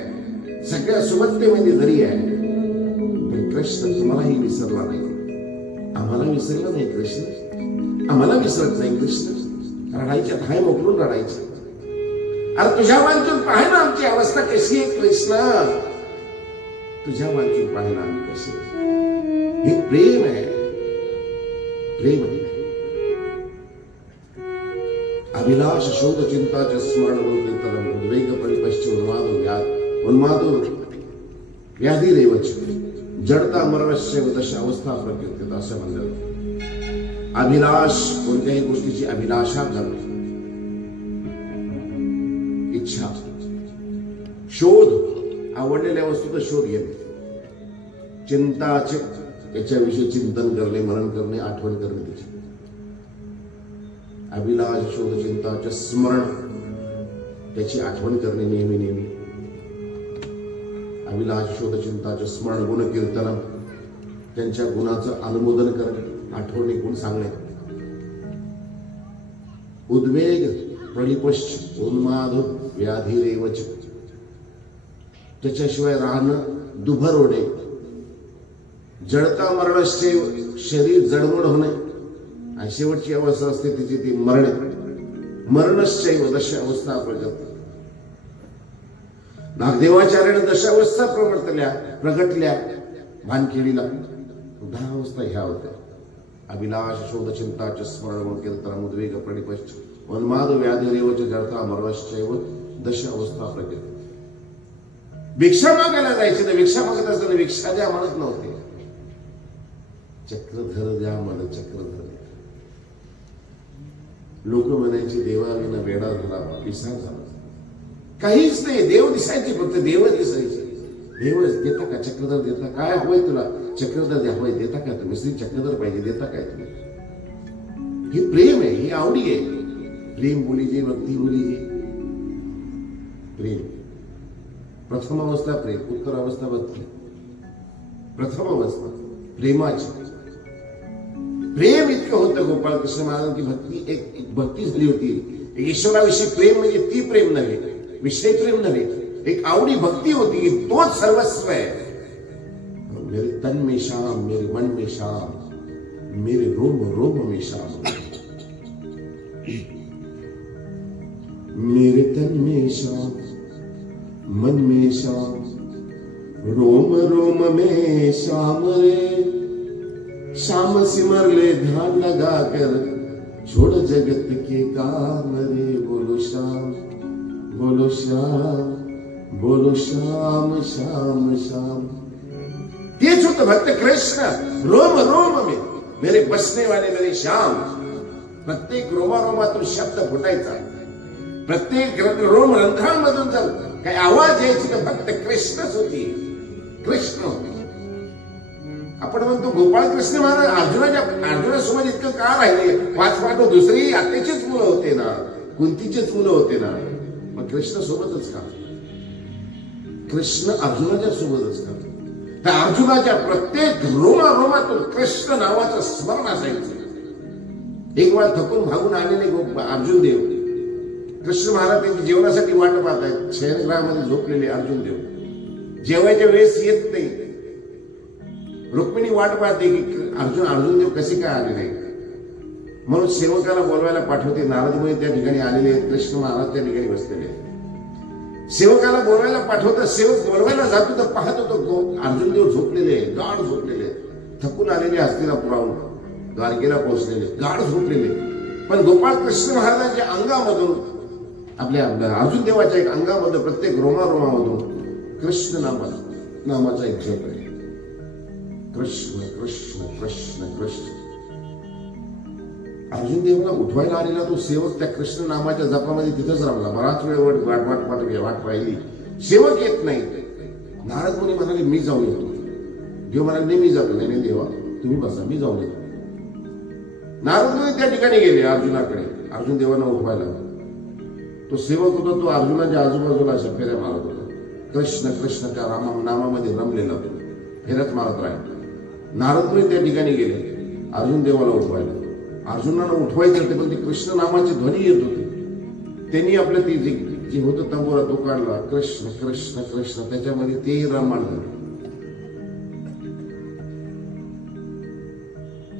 सगळ्या सुबत्तेमध्ये जरी आहे, पण कृष्ण तुम्हालाही विसरला नाही, आम्हाला विसरला नाही कृष्ण, आम्हाला विसरत नाही कृष्ण. रडायच्या हाय मोकळून रडायचे. अरे तुझ्या वांचून पाहे ना आमची अवस्था कशी आहे कृष्ण, तुझ्या वांचून पाहे ना आम्ही कशी. हे प्रेम आहे, प्रेम आहे. अभिलाष शोध चिंताच स्मरण कीर्तनम उद्वेग परिपश्च उन्मादो व्याधी रेवच जडता मरणस्य दश अवस्था प्रकृतीत असं म्हणलं. अभिलाष कोणत्याही गोष्टीची अभिलाषा करणे, इच्छा, शोध आवडलेल्या वस्तूचा शोध घेणे, चिंताचे याच्याविषयी चिंतन करणे, मनन करणे, आठवण करणे त्याची. अभिलाष शोध चिंताचे स्मरण, त्याची आठवण करणे नेहमी नेहमी. अभिलाष शोध चिंताचे स्मरण गुण कीर्तन, त्यांच्या गुणाचं अनुमोदन करणे, आठवणी गुण सांगणे. उद्वेग प्रलिपश्च उन्माद व्याधीरेवच, त्याच्याशिवाय राहणं दुभर होणे. जडता मरणश्चैव, शरीर जडमड होणे, आणि शेवटची अवस्था असते तिची ती मरणे. मरणश्चैव दश अवस्था प्रगत. नागदेवाचार्याने दशावस्था प्रगटल्या भानखेडीला. 10 अवस्था ह्या होत्या. अभिलाष शोध चिंताच स्मरण कीर्तन उद्वेग प्रणिपश्च उन्माद व्याधिरेवच जडता मरणश्चैव दश अवस्था प्रगत. भिक्षा मागायला जायचे तर भिक्षा मागत असताना भिक्षा द्या म्हणत नव्हते, चक्रधर द्या म्हण, चक्रधर. लोक म्हणायचे देवाविना वेडा झाला, पिसाळ झाला. काहीच नाही, देव दिसायचे, फक्त देवच दिसायचे. देवच देता का? चक्रधर देता? काय हवंय तुला? चक्रधर द्या. हवंय देता का तुम्ही? श्री चक्रधर पाहिजे, देता काय तुम्ही? हे प्रेम आहे, ही आवडी आहे. प्रेम बोलीजे, भक्ती बोलीजे, प्रेम. प्रथम अवस्था प्रेम, उत्तर अवस्था भक्ती. प्रथम अवस्था प्रेमाची. प्रेम इतकं होतं गोपाळ कृष्ण महाराजांची भक्ती, एक भक्ती झाली होती. ईश्वराविषयी प्रेम म्हणजे ती प्रेम नव्हे, विषय प्रेम नव्हे, एक आवडी भक्ती होती की तोच सर्वस्व आहे. मेरे तन में श्याम, मेरे मन में श्याम, मेरे रोम रोम में श्याम. मेरे तन में श्याम, मन में श्याम, रोम रोम में श्याम रे. श्याम सिमर ले ध्यान लगा कर, छोड़ जगत के काम रे. बोलो श्याम, बोलो श्याम, बोलो श्याम श्याम श्याम. तेच होतं भक्त कृष्ण. रोम रोम में मेरे बसने वाले मेरे श्याम. प्रत्येक रोमारोमातून शब्द फुटायचा, प्रत्येक रोम रंध्रांमधून जर काही आवाज यायची तर फक्त कृष्णच होती, कृष्ण होती. आपण म्हणतो गोपाळ कृष्ण महाराज अर्जुनासोबत इतकं का राहिले? 5 पाठव दुसरी आत्याचीच मुलं होते ना, कुंतीचीच मुलं होते ना, मग कृष्ण सोबतच का? कृष्ण अर्जुनाच्या सोबतच का? त्या अर्जुनाच्या प्रत्येक रोमारोमातून कृष्ण नावाचं स्मरण असायचं. एक वेळा थकून भागून आलेले अर्जुन देव, कृष्ण महाराज त्यांची जेवणासाठी वाट पाहत आहेत. शयनगृहामध्ये झोपलेले अर्जुन देव जेवायच्या वेळेस येत नाही. रुक्मिणी वाट पाहते की अर्जुन देव कसे काय आले नाही, म्हणून सेवकाला बोलवायला पाठवते. नारदमुनी त्या ठिकाणी आलेले आहेत, कृष्ण महाराज त्या ठिकाणी बसलेले आहेत. सेवकाला बोलवायला पाठवतात, सेवक बोलवायला जातो तर पाहत होतो अर्जुन देव झोपलेले, गाढ झोपलेले, थकून आलेले हस्तिनापुराहून द्वारकेला पोहोचलेले, गाढ झोपलेले. पण गोपाळ कृष्ण महाराजांच्या अंगामधून, आपल्या अर्जुन देवाच्या एक अंगामधून, प्रत्येक रोमारोमामधून कृष्ण नामाचा एक जप आहे. कृष्ण कृष्ण कृष्ण कृष्ण. अर्जुन देवाला उठवायला आलेला तो सेवक त्या कृष्ण नामाच्या जपामध्ये तिथंच राहिला. बराच वेळ वाट पाहिली, सेवक येत नाही. नारद मुनी म्हणाले मी जाऊन येतो. देव म्हणाले नाही मी जातो. नाही देवा तुम्ही बसा, मी जाऊन येतो. नारद मुनी त्या ठिकाणी गेले अर्जुनाकडे, अर्जुन देवांना उठवायला. तो सेवक होता, तो अर्जुनाच्या आजूबाजूला अशा फेऱ्या मारत होता. कृष्ण कृष्ण त्या नामामध्ये रमलेला होता, फेऱ्याच मारत राहील. नारद मुनी त्या ठिकाणी गेले अर्जुन देवाला उठवायला. अर्जुनाला उठवायचे होते पण ते कृष्ण नामाची ध्वनी येत होती. त्यांनी आपलं ते जे होतं तंबोरा तो काढला, कृष्ण कृष्ण कृष्ण, त्याच्यामध्ये तेही रममाण झालं.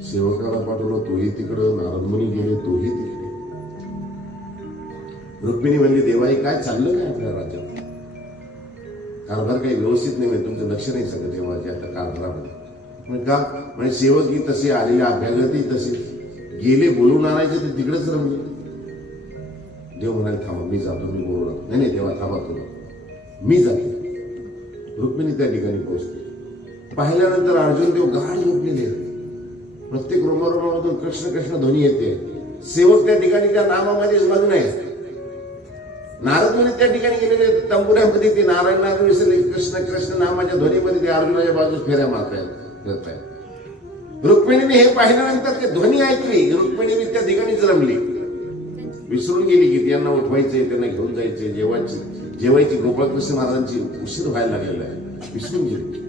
सेवकाला पाठवलं, तोही तिकडं. नारद मुनी गेले, तोही तिकडे. रुक्मिणी म्हणली देवाई काय चाललं काय आपल्या राज्यात? कारभार काही व्यवस्थित नाही, तुमचं लक्ष नाही सगळं देवाच्या आता कारभारामध्ये. म्हणजे का म्हणजे सेवक ही तसे आलेले, अभ्यागतही तसे गेले, बोलून आणायचे ते तिकडेच रमले. देव म्हणाले थांबा मी जातो, मी बोलू. नाही देवा थांबा तुला, मी जाते. रुक्मिणी त्या ठिकाणी पोहोचते. पाहिल्यानंतर अर्जुन देव गाढ झोपलेले, प्रत्येक रोमारोमामधून कृष्ण कृष्ण ध्वनी येते. सेवक त्या ठिकाणी त्या नामामध्ये मग्न आहे. नारद मुनी त्या ठिकाणी गेलेले तंबुऱ्यामध्ये ते नारायण विसरले, कृष्ण कृष्ण नामाच्या ध्वनीमध्ये ते अर्जुनाच्या बाजूस फेऱ्या मारतायत. रुक्मिणीने हे पाहिल्यानंतर ते ध्वनी ऐकली, रुक्मिणी त्या ठिकाणीच रमली. विसरून गेली की त्यांना उठवायचंय, त्यांना घेऊन जायचंय, जेवायची गोपाळकृष्ण महाराजांची उशीर व्हायला लागलेला आहे. विसरून गेली.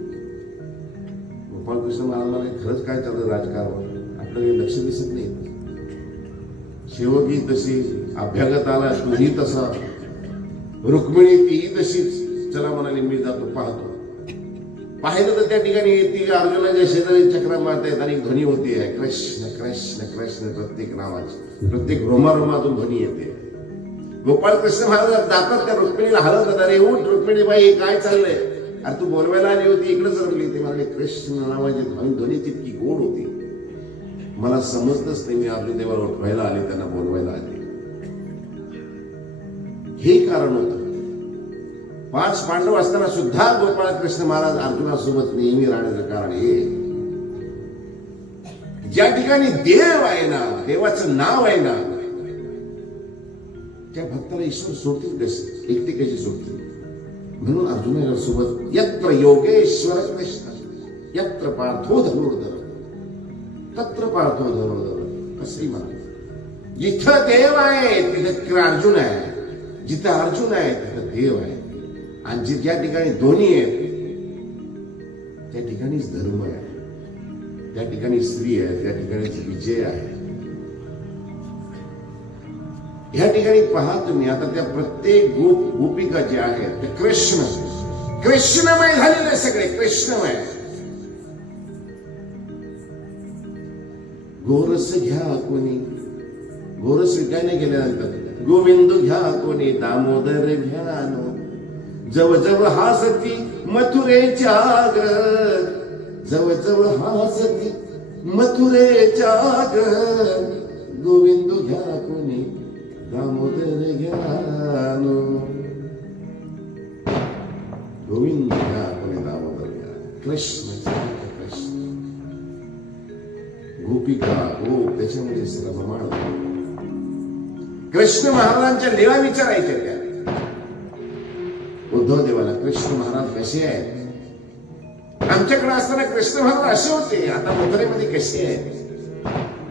गोपाळकृष्ण महाराजांना खरंच काय चालतं राजकारणावर आपल्याला लक्ष दिसत नाही. सेवकी तशी, अभ्यागत आला तूही तसा, रुक्मिणी तीही तशीच. चला म्हणाली मी जातो, पाहतो. पाहिलं तर त्या ठिकाणी ती अर्जुनाच्या शेजारी चक्रा मारतायत आणि ध्वनी होते कृष्ण कृष्ण कृष्ण. प्रत्येक नावाची, प्रत्येक रोमारोमातून ध्वनी येते. गोपाळ कृष्ण महाराज जातात त्या रुक्मिणीला हलवतात. अरे उठ रुक्मिणी बाई काय चाललंय? अरे तू बोलवायला आली होती, इकडेच रमली. ते म्हणाले कृष्ण नावाची ध्वनी तितकी गोड होती, मला समजतच नाही. मी अर्जुन देवाला उठवायला आले, त्यांना बोलवायला आले. हे कारण होतं. 5 पांडव असताना सुद्धा गोपाळ कृष्ण महाराज अर्जुनासोबत नेहमी राहण्याचं कारण हे. ज्या ठिकाणी देव आहे ना, देवाचं नाव आहे ना, त्या भक्ताला ईश्वर सोडतील कसे, एकटे कसे सोडतील? म्हणून अर्जुना सोबत यत्र योगेश्वर कृष्ण यत्र पार्थो धनुर्धर तत्र पार्थो धनुर्धर असंही म्हणा. जिथं देव आहे तिथं अर्जुन आहे, जिथं अर्जुन आहे तिथं देव आहे. आणि ज्या ठिकाणी दोन्ही आहेत त्या ठिकाणीच धर्म आहे, त्या ठिकाणी स्त्री आहे, त्या ठिकाणीच विजय आहे. ह्या ठिकाणी पहा तुम्ही आता त्या प्रत्येक गोपिका ज्या आहेत त्या कृष्णमय झालेले, सगळे कृष्णमय. गोरस घ्या कोणी, गोरस विकायला गेल्यानंतर गोविंद घ्या कोणी, दामोदर घ्या नो. जव जव हासती मथुरेच्या ग, जव जव हासती मथुरेच्या ग. गोविंद घ्या कोणी, दामोदर घ्या नो. गोविंद घ्या कोणी, दामोदर घ्या. कृष्ण कृष्ण, गोपिका गोप, त्याच्यामध्ये श्रममाळ. कृष्ण महाराजांच्या लीला विचारायच्या त्या उद्धव देवाला. कृष्ण महाराज कसे आहेत? आमच्याकडे असताना कृष्ण महाराज असे होते, आता मथुरेमध्ये कसे आहेत?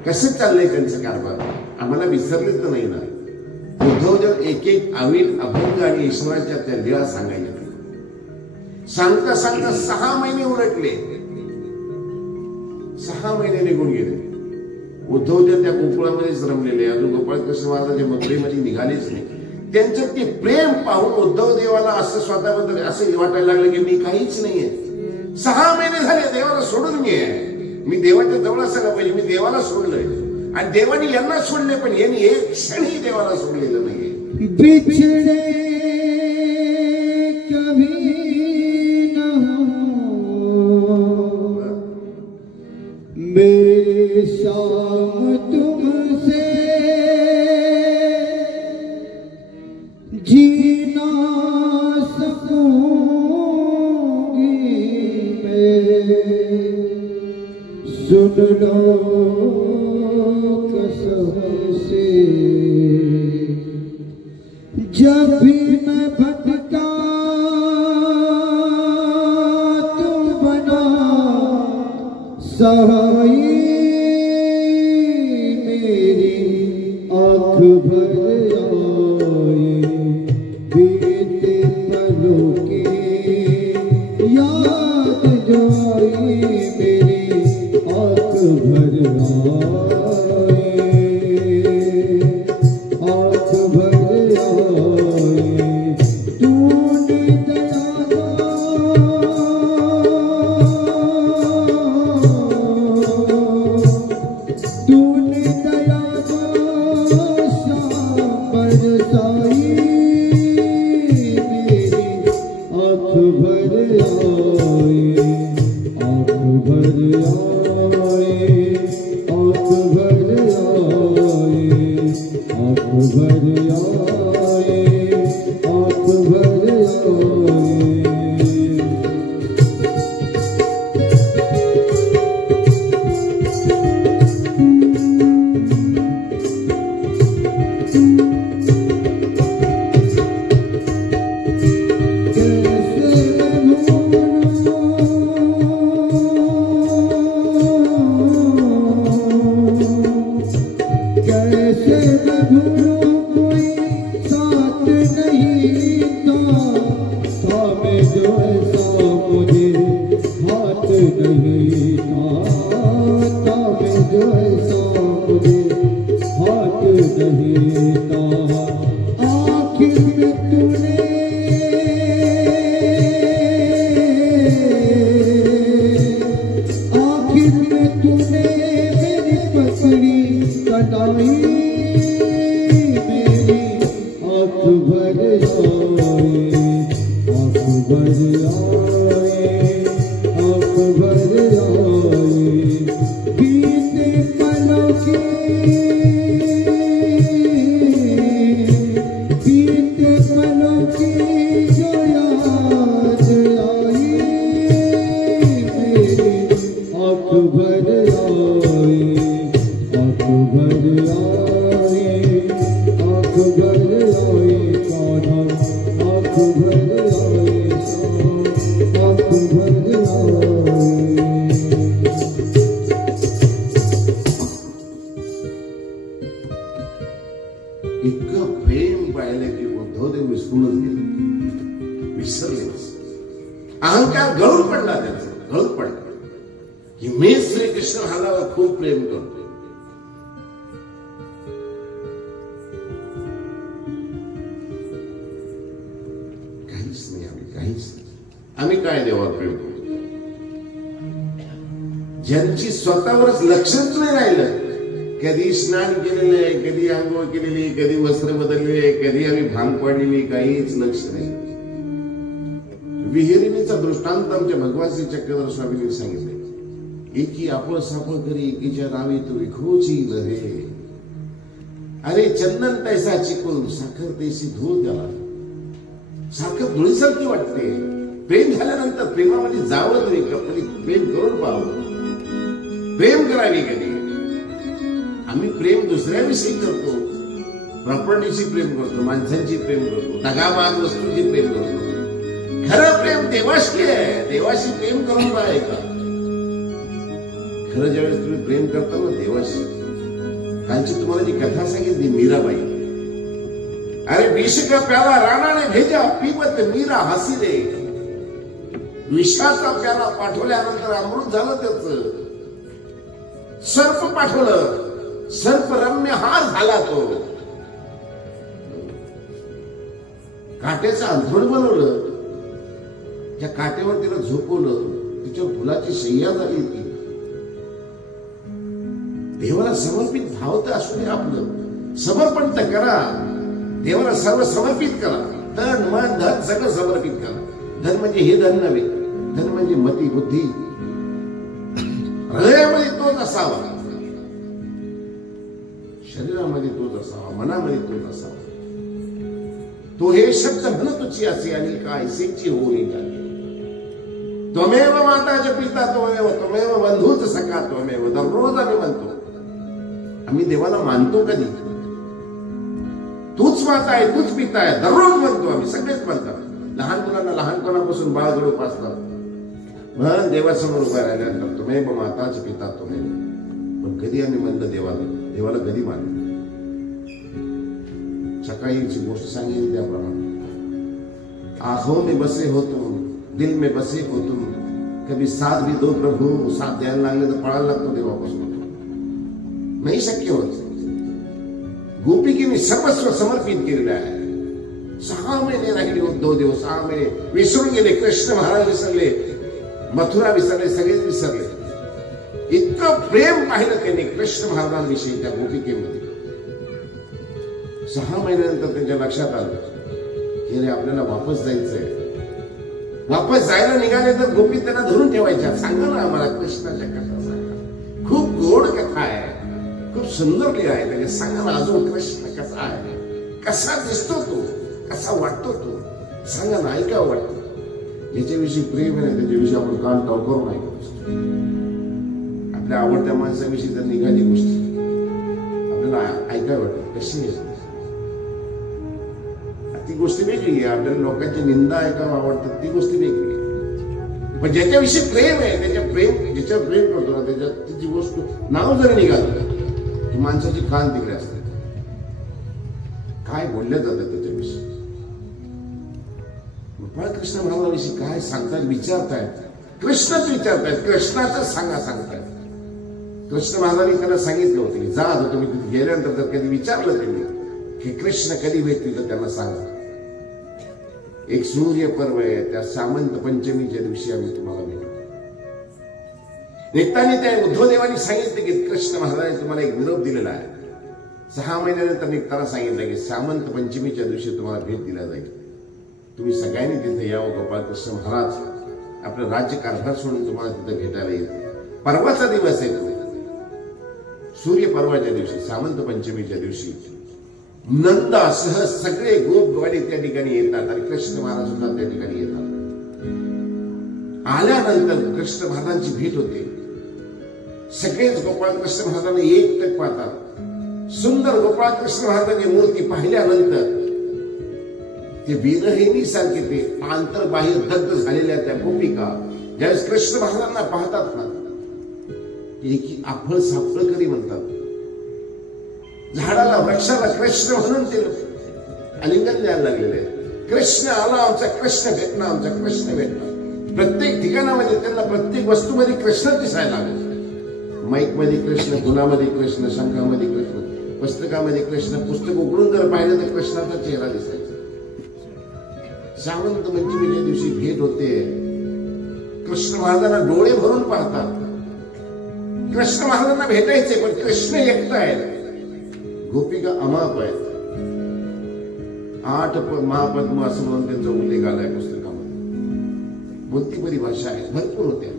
कसं चाललंय त्यांचं कारभार? आम्हाला विसरलेच तर नाही ना. उद्धव देव एक एक अभंग आणि ईश्वराच्या त्या लीला सांगायच्या. सांगता सांगता 6 महिने उलटले, 6 महिने निघून गेले. उद्धव देव त्या गोकुळामध्येच रमलेले, अजून गोपाळ कृष्ण महाराज मथुरेमध्ये निघालेच नाही. त्यांचं ते प्रेम पाहून उद्धव देवाला असं स्वतःबद्दल असं वाटायला लागलं की मी काहीच नाहीये. 6 महिने झाले देवाला सोडून मी देवाच्या जवळ असायला पाहिजे. मी देवाला सोडलंय आणि देवाने यांना सोडले, पण यांनी एक क्षणही देवाला सोडलेलं नाहीये. सुन लो कसम से जब भी मैं भटका तुम बना सहाई मेरी आँख भर आए बीते पलों की याद जो आई मेरी आँख भर आए आँख भर आए तूने दया तूने दया बरसाई मेरी आँख भर आए आँख भर आए आँख भर आए आँख भर आए आँख भर आए कैसे मैं भूलूं कोई साथ नहीं था मैं जो ऐसा मुझे हाथ नहीं था मैं जो ऐसा मुझे हाथ नहीं था आखिर में तूने मेरी पकड़ी कटाई मेरी आँख भर आए आँख भर आए आँख भर आए बीते पलों की जो याद आई मेरी आँख भर आए आँख भर आए आँख भर आए कान्हा आँख भर आए आँख भर आए इतकं प्रेम पाहिलं की उद्धवदेव विसरूनच गेले विसरलेच अहंकार गळून पडला त्याचा गळून पडला की मी श्रीकृष्ण हालावर खूप प्रेम करतो काहीच नाही आम्ही काय देवावर प्रेम करतो ज्यांची स्वतःवरच लक्षच नाही राहिलं कधी स्नान केलेलं आहे कधी आंघोळ केलेली कधी वस्त्र बदललेली आहे कधी आम्ही भांग पाडलेली काहीच लक्ष नाही विहिरीचा दृष्टांत आमच्या भगवान श्री चक्रधर स्वामींनी सांगितले एकी आपण सापळ करी एकीच्या नावी तू विखोची लहे अरे चंदन तैसा चिकून साखर तैसी धूळ त्याला साखर धुळीसारखी वाटते प्रेम झाल्यानंतर प्रेमामध्ये जावं तरी कधी प्रेम करून पाहावं प्रेम करावी कधी आम्ही प्रेम दुसऱ्याविषयी करतो प्रॉपर्टीशी प्रेम करतो माणसांची प्रेम करतो दगाबाज वस्तूची प्रेम करतो खरं प्रेम देवाशी आहे देवाशी प्रेम करून पाहाय का खरं ज्यावेळेस तुम्ही प्रेम करता ना देवाशी कालची तुम्हाला जी कथा सांगितली मीराबाई अरे विष का प्याला राणा ने भेजा पीवत मीरा हसी दे विषाचा प्याला पाठवल्यानंतर अमृत झालं त्याच सर्प पाठवलं सर्परम्य हार झाला तो काट्याचं अंथरुण बनवलं त्या काट्यावर तिला झोपवलं तिच्या फुलाची शय्या झाली ती देवाला समर्पित भाव तर असू दे आपलं समर्पण तर करा देवाला सर्व समर्पित करा तन मन धन सगळं समर्पित करा धन म्हणजे हे धन नव्हे धन म्हणजे मती बुद्धी हृदयामध्ये तोच असावा शरीरामध्ये तोच असावा मनामध्ये तोच असावा तो हे शब्द म्हण तुझी असे आणि काय सेची होऊन त्वमेव माताचे पिता त्वमेव, त्वमेव बंधूच सखा त्वमेव. दररोज आम्ही म्हणतो. आम्ही देवाला मानतो कधी? तूच माता आहे, तूच पिता आहे, दररोज म्हणतो आम्ही, सगळेच म्हणतात. लहान मुलांना लहानपणापासून बाळगडू पासतात म्हणून देवासमोर उभा राहिल्यानंतर त्वमेव माताचे पिता त्वमेव. पण कधी आम्ही म्हणलं देवाला कधी मानलं? सकाळी गोष्ट सांगितली त्याप्रमाणे, आंखों में बसे हो तुम, दिल में बसे हो तुम, कभी साथ भी दो प्रभू. साथ द्यायला लागले तर पळायला लागतो देवापासून, नाही शक्य होत. गोपिकेने सर्वस्व समर्पित केलेलं आहे. 6 महिने राहिले उद्धव देव, 6 महिने विसरून गेले. कृष्ण महाराज विसरले, मथुरा विसरले, सगळेच विसरले. इतकं प्रेम पाहिलं त्यांनी कृष्ण महाराजांविषयी त्या गोपिकेमध्ये. 6 महिन्यानंतर त्यांच्या लक्षात आलं की अरे आपल्याला वापस जायचंय. वापस जायला निघाले तर गोपी त्यांना धरून ठेवायच्या. सांगा ना आम्हाला कृष्णाच्या कथा सांगा. खूप गोड कथा आहे, खूप सुंदर लीला आहे त्याने. सांगा ना अजून कृष्ण कसा आहे, कसा दिसतो तो, कसा वाटतो तो, सांगा ना, ऐकावं वाटतं. ज्याच्याविषयी प्रेम आहे त्याच्याविषयी आपण कान टवकरून ऐकतो. आपल्या आवडत्या माणसाविषयी जर निघाली गोष्टी आपल्याला ऐकावं वाटतं. कशी आहे ती गोष्ट वेगळी आहे. आपल्याला लोकांची निंदा ऐकावं आवडतं, ती गोष्ट वेगळी आहे. पण ज्याच्याविषयी प्रेम आहे, ज्याच्यावर प्रेम करतो ना, त्याच्यात तिची गोष्ट नाव जरी निघालं की माणसाची कान तिकडे असते. काय बोललं जातं त्याच्याविषयी. कृष्ण महाराजांविषयी काय सांगतायत, विचारतायत. कृष्णच विचारतायत, कृष्णाच सांगतायत. कृष्ण महाराजांनी त्यांना सांगितलं होतं की जा, तुम्ही तिथे गेल्यानंतर जर कधी विचारलं त्यांनी की कृष्ण कधी भेटतील तर त्यांना सांगा. एक सूर्य पर्व आहे, त्या सामंत पंचमीच्या दिवशी आम्ही तुम्हाला भेटू. निघताना त्या उद्धवदेवांनी सांगितलं की कृष्ण महाराजांनी तुम्हाला एक निरोप दिलेला आहे. 6 महिन्यानंतर निघताना सांगितलं की सामंत पंचमीच्या दिवशी तुम्हाला भेट दिला जाईल. तुम्ही सगळ्यांनी तिथे यावं. गोपाळकृष्ण महाराज आपलं राज्य कारभार सोडून तुम्हाला तिथे भेटायला येईल. पर्वाचा दिवस आहे तो, सूर्य पर्वाच्या दिवशी, सामंत पंचमीच्या दिवशी नंदासह सगळे गोपवाडी त्या ठिकाणी येतात आणि कृष्ण महाराज सुद्धा त्या ठिकाणी येतात. आल्यानंतर कृष्ण महाराजांची भेट होते. सगळेच गोपाळकृष्ण महाराजांना एकटक पाहतात. सुंदर गोपाळकृष्ण महाराजांची मूर्ती पाहिल्यानंतर ते विरहिणी सारखे ते आंतरबाह्य दग्ध झालेल्या त्या गोपिका ज्यावेळेस कृष्ण महाराजांना पाहतात ना, एकी आफळ साफळ करी म्हणतात. झाडाला वृक्षाला कृष्ण म्हणून ते आलिंगन द्यायला लागलेले आहेत. कृष्ण आला आमचा, कृष्ण भेटला आमचा, कृष्ण भेटला. प्रत्येक ठिकाणामध्ये त्यांना प्रत्येक वस्तूमध्ये कृष्ण दिसायला लागले. माईक मध्ये कृष्ण, फुलामध्ये कृष्ण, शंखामध्ये कृष्ण, पुस्तकामध्ये कृष्ण. पुस्तक उघडून जर पाहिलं तर कृष्णाचा चेहरा दिसायचा. सामंत पंचमीच्या दिवशी भेट होते. कृष्ण महाराजांना डोळे भरून पाहतात. कृष्ण महाराजांना भेटायचे पण कृष्ण एकटा आहे. गोपिका अमाप आहेत. 8 महापद्म असं म्हणून त्यांचा उल्लेख आलाय पुस्तकामध्ये. बोलती बरी भाषा आहे, भरपूर होत्या.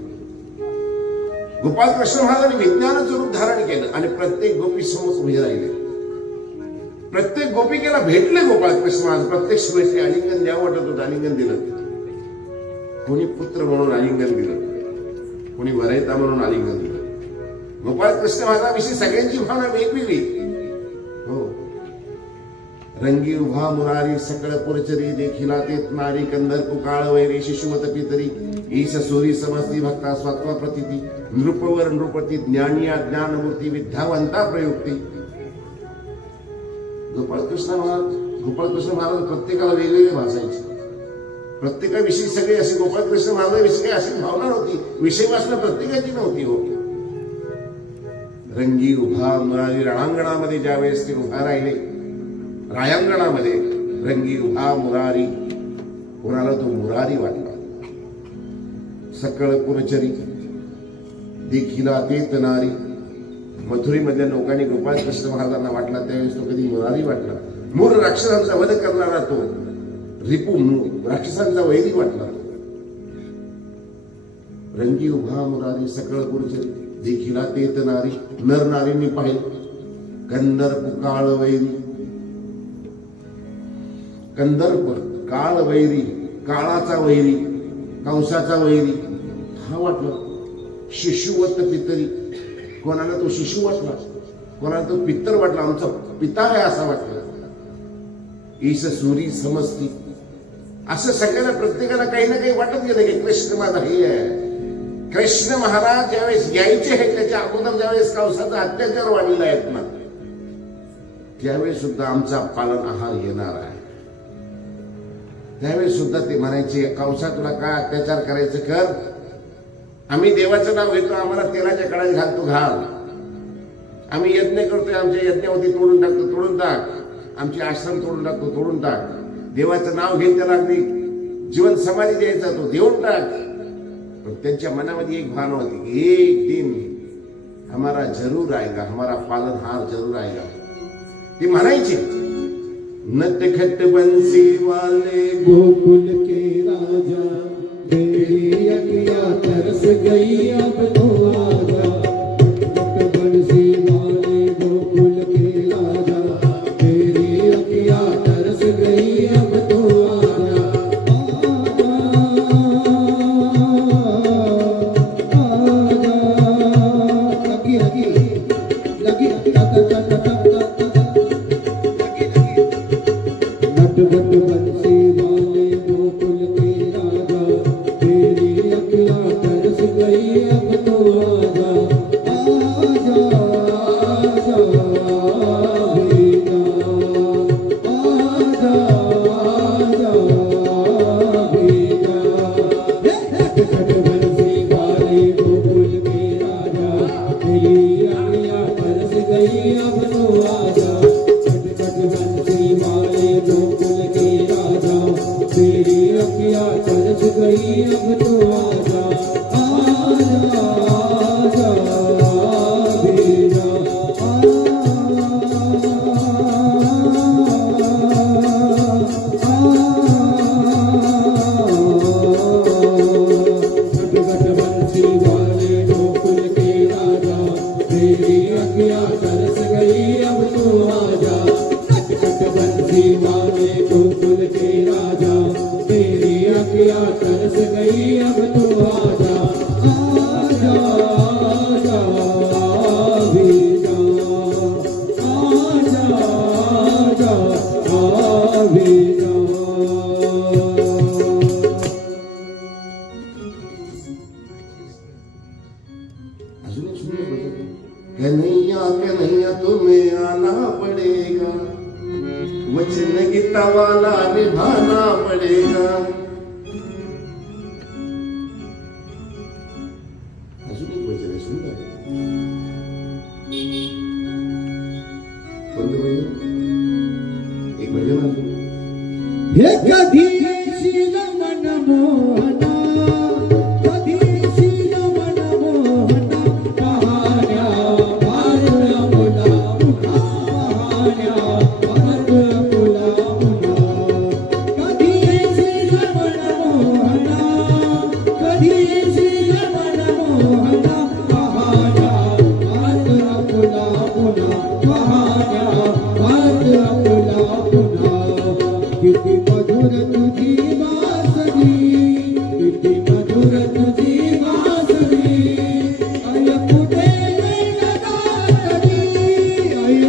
गोपाळकृष्ण महाराजांनी विज्ञानाचं रूप धारण केलं आणि प्रत्येक गोपी समोर उभे राहिले. प्रत्येक गोपिकेला भेटले गोपाळकृष्ण महाराज. प्रत्यक्ष भेटले. आलिंगन द्यावं वाटत होतं, आलिंगन दिलं. कोणी पुत्र म्हणून आलिंगन दिलं, कोणी वरयता म्हणून आलिंगन दिलं. गोपाळकृष्ण महाराजांविषयी सगळ्यांची भावना वेगवेगळी. हो, रंगी उभा मुरारी सकळ पुरचरी, देखिला तेत नारी कंदर पुकाळ वैरी, शिशुमत पितरी ईश सोरी समस्ती भक्ता स्वत्वा प्रतिती, नृपवर नृपती, ज्ञानिया ज्ञानमूर्ती, विद्यावंता प्रयुक्ती. गोपाळकृष्ण महाराज प्रत्येकाला वेगवेगळे भासायचे. प्रत्येकाविषयी सगळे असे गोपाळकृष्ण महाराजांविषयी अशी भावना नव्हती. विषय वाचना प्रत्येकाची नव्हती. हो, रंगी उभा मुरारी रणांगणामध्ये ज्यावेळेस ते उभा राहिले, रायांगणामध्ये रंगी उभा मुरारी, कोणाला तो मुरारी वाटला. सकळ पुरचरी, देखिला तेत नारी. मथुरीमधल्या लोकांनी गोपाळकृष्ण महाराजांना वाटला त्यावेळेस तो कधी मुरारी वाटला. मूळ राक्षसांचा वध करणारा तो रिपू, राक्षसांचा वैरी वाटला. रंगी उभा मुरारी सकळ पुरचरी, देखिला तेत नारी. नर नारींनी पाहिले. कंदर्प काळ वैरी, कंदर्प काळ वैरी, काळाचा वैरी, कंसाचा वैरी. हा वाटलं शिशुवत पितरी, कोणाला तो शिशु वाटला, कोणाला तो पित्तर वाटला, आमचा पिता आहे असं वाटलं. ईश सूरी समजती असं सगळ्याला प्रत्येकाला काही ना काही वाटत गेलं की कृष्ण माझा हे आहे. कृष्ण महाराज ज्यावेळेस यायचे आहेत त्याच्या अगोदर ज्यावेळेस कंसाचा अत्याचार वाढलेला आहेत ना, त्यावेळेस सुद्धा आमचा पालन आहार येणार आहे. त्यावेळेस सुद्धा ते म्हणायचे कंसा तुला काय अत्याचार करायचं कर, आम्ही देवाचं नाव घेतो, आम्हाला तेलाच्या कडात घालतो घाल, आम्ही यज्ञ करतोय, आमच्या यज्ञावधी तोडून टाकतो तोडून टाक, आमचे आश्रम तोडून टाकतो तोडून टाक, देवाचं नाव घेऊन त्याला अगदी जीवन समाधी द्यायचा तो देऊन टाक. पण त्यांच्या मनामध्ये एक भावना होती की एक दिन हमारा जरूर आएगा, हमारा पालनहार जरूर आएगा. ती म्हणायची नटखट बंसी वाले गोकुल के राजा, तेरी अखियाँ तरस गई अब तो आजा. नटखट बंसी वाले गोकुल के राजा, तेरी अखियाँ तरस गई अब तो आजा. कन्हैया कन्हैया तुम्हें आना पड़ेगा, वचन गीता वाला निभाना पड़ेगा. अजून एक वचन आहे सुंदर. कोणतं भजन? एक भजन अजून. हे कधी शील मन मोहना, कधी शील मन मोहना, कहाण्या भारत अपुला पुन्हा, कहाण्या भारत अपुला पुन्हा. कधी शील मन मोहना, कधी शील मन मोहना, कहाण्या भारत अपुला पुन्हा, कहाण्या भारत अपुला पुन्हा. किती मधुर तुझी बासरी, किती मधुर तुझी बासरी, अय कुठे येईल गातरी, अय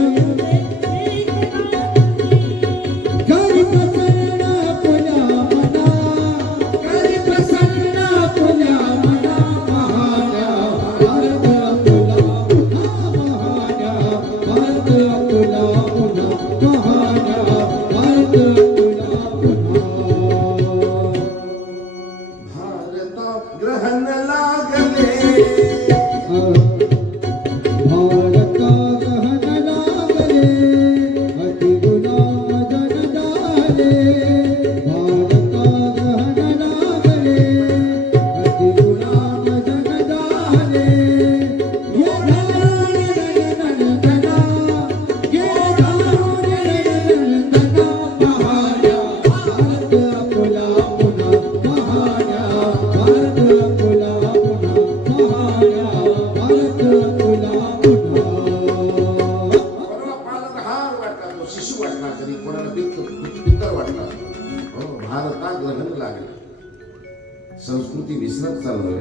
घरी प्रसन्न फुल्या मना, घरी प्रसन्न फुल्या मना, कहाण्या भारत अपुला पुन्हा, कहाण्या भारत अपुला पुन्हा, कहाण्या भारत ग्रहण लागले, भारता गहन लागले, अति गुलाम जन झाले. भारता गहन लागले, अति गुलाम जन झाले. ये धारून नयनंदना, ये धारून नयनंदना, कहाण्या भारत अपुला पुन्हा, कहाण्या भारत अपुला संस्कृती विसरत चाललोय.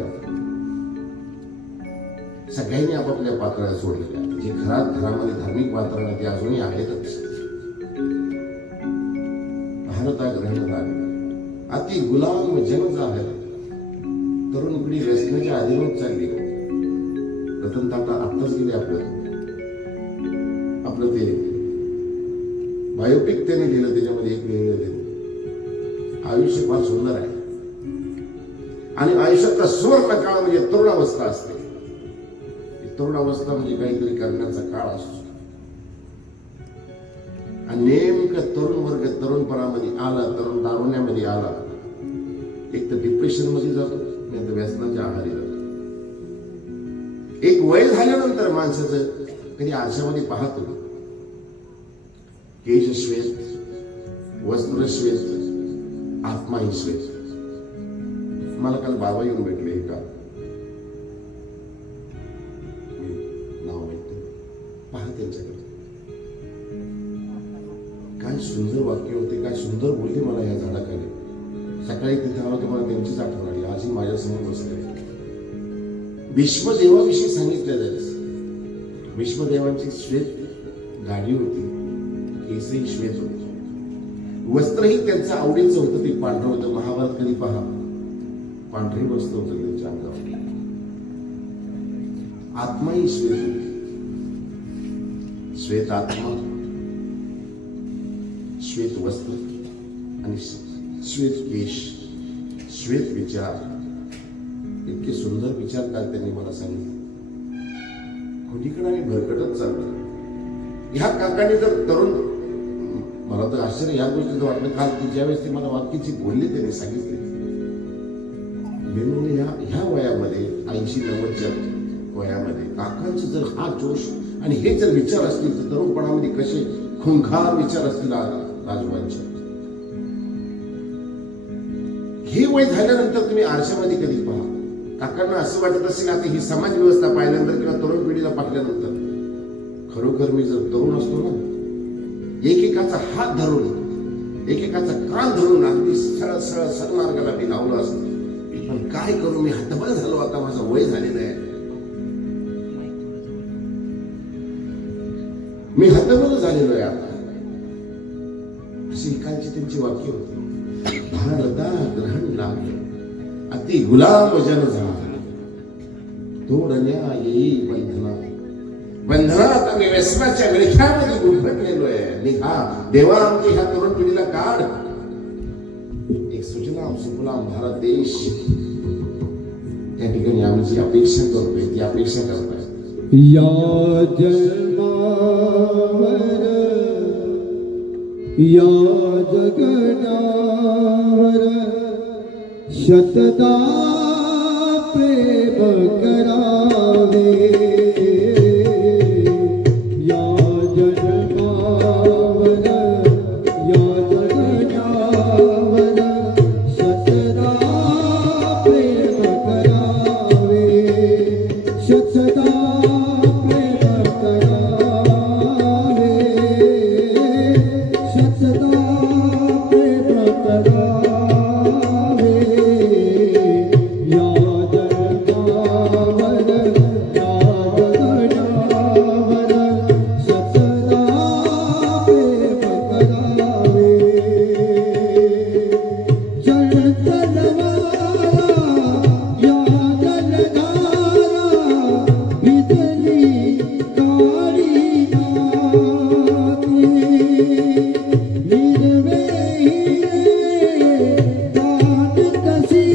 सगळ्यांनी आपापल्या पातळ्या सोडलेल्या. जे घरामध्ये धार्मिक वातावरण ते अजूनही आहेतच. भारत हा ग्रहण अति गुलाम जन आहे. तरुण पिढी व्यसनाच्या अधीन चालली. रतन टाटा आत्ताच गेले. आपलं ते बायोपिक त्याने लिहिलं, त्याच्यामध्ये एक लिहिलं, आयुष्य फार सुंदर आहे आणि आयुष्याचा सुवर्ण काळ म्हणजे तरुणावस्था असते. तरुणावस्था म्हणजे काहीतरी करण्याचा काळ असतो आणि नेमकं तरुण वर्ग तरुणपणामध्ये आला, तरुण तारुण्यामध्ये आला, एक तर डिप्रेशन मध्ये जातो, नाही तर व्यसनाच्या आहारी जातो. एक वय झाल्यानंतर माणसाचं कधी आरशामध्ये पाहतो, केश श्वेत, वस्त्र श्वेत, आत्माही श्वेत. मला काल बाबा येऊन भेटले. का नाव माहिती पहा त्यांच्याकडे. काय सुंदर वाक्य होते, काय सुंदर बोलले मला या झाडाखाली. सकाळी तिथे आलो तर मला त्यांचीच आठवण आली. आजही माझ्यासमोर बसले. भीष्मदेवाविषयी सांगितलं जायचं. भीष्मदेवांची श्वेत गाडी होती, केसही श्वेत होते, वस्त्रही त्यांचं आवडीचं होतं, ते पांढरं होतं. महाभारत कधी पहा, पांढरी वस्त्र होतं त्यांच्या अंगावर. आत्माही श्वेत होती. श्वेत आत्मा, श्वेत वस्त्र आणि श्वेत केश, श्वेत विचार. इतके सुंदर विचार काल त्यांनी मला सांगितले. खोटीकडे आम्ही भरकटत चाललो. ह्या काकांनी जर तरुण, मला तर आश्चर्य या गोष्टीचं वाटलं काल की ज्यावेळेस ते मला वाक्याची बोलले, त्यांनी सांगितले मेनूने ह्या वयामध्ये 80-90च्या वयामध्ये काकांचे जर हा जोश आणि हे जर विचार असतील तर तरुणपणामध्ये कसे खुंखार विचार असतील राजवांच्या. हे वय झाल्यानंतर तुम्ही आरशामध्ये कधी पहा. काकांना असं वाटत असेल आता ही समाज व्यवस्था पाहिल्यानंतर किंवा तरुण पिढीला पाहिल्यानंतर, खरोखर मी जर तरुण असतो ना, एकेकाचा हात धरून, एकेकाचा कान धरून अगदी सरळ सरळ सन्मार्गाला मी लावलं असतं. पण काय करू, मी हतबल झालो. आता माझं वय झालेलं आहे, मी हतबल झालेलो आहे आता. अशी एकांची त्यांची वाक्य होती. भारता ग्रहण लागले अति गुलाम जन झाला, तोडण्या येई बंधना. बंधनात आम्ही व्यसनाच्या विळख्यामध्ये गुंफटलेलो आहे. निघा देवा, आमची ह्या तरुण पिढीला काढ. एक सुजलाम सुफलाम भारत देश त्या ठिकाणी आमची अपेक्षा करतोय, ती अपेक्षा करताय. या जन्मावर या जगण्यावर शतदा प्रेम करावे. या जन्मावर या जगण्यावर शतदा प्रेम करावे. शतदा प्रेम करावे. शतदा प्रेम करावे. या जन्मावर या जगण्यावर शतदा प्रेम करावे. जलतलवारा या जलधारा बिजली काळी नाती. हिरवे हिरे दाट कशी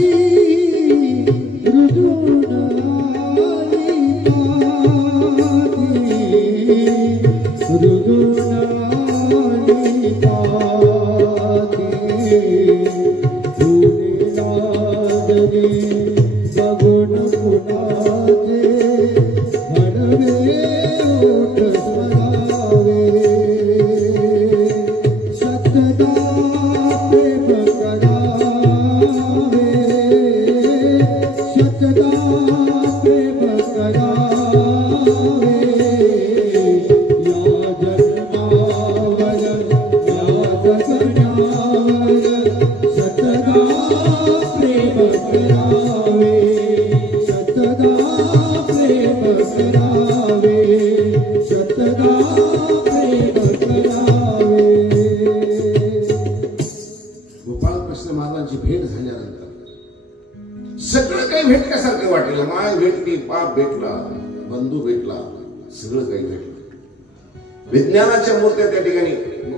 रुजून आली पाती. रुजून आली पाती. फुले नाजरी बघून कुणाचे हळवे ओठ स्वरावे. शतदा प्रेम करावे. शतदा प्रेम करावे. या जन्मावर या जगण्यावर शतदा प्रेम करावे. सगळं काही भेटल्यासारखं वाटलं. माय भेटली, बाप भेटला, बंधू भेटला, सगळं काही भेटलं. विज्ञानाच्या मूर्त्या त्या ठिकाणी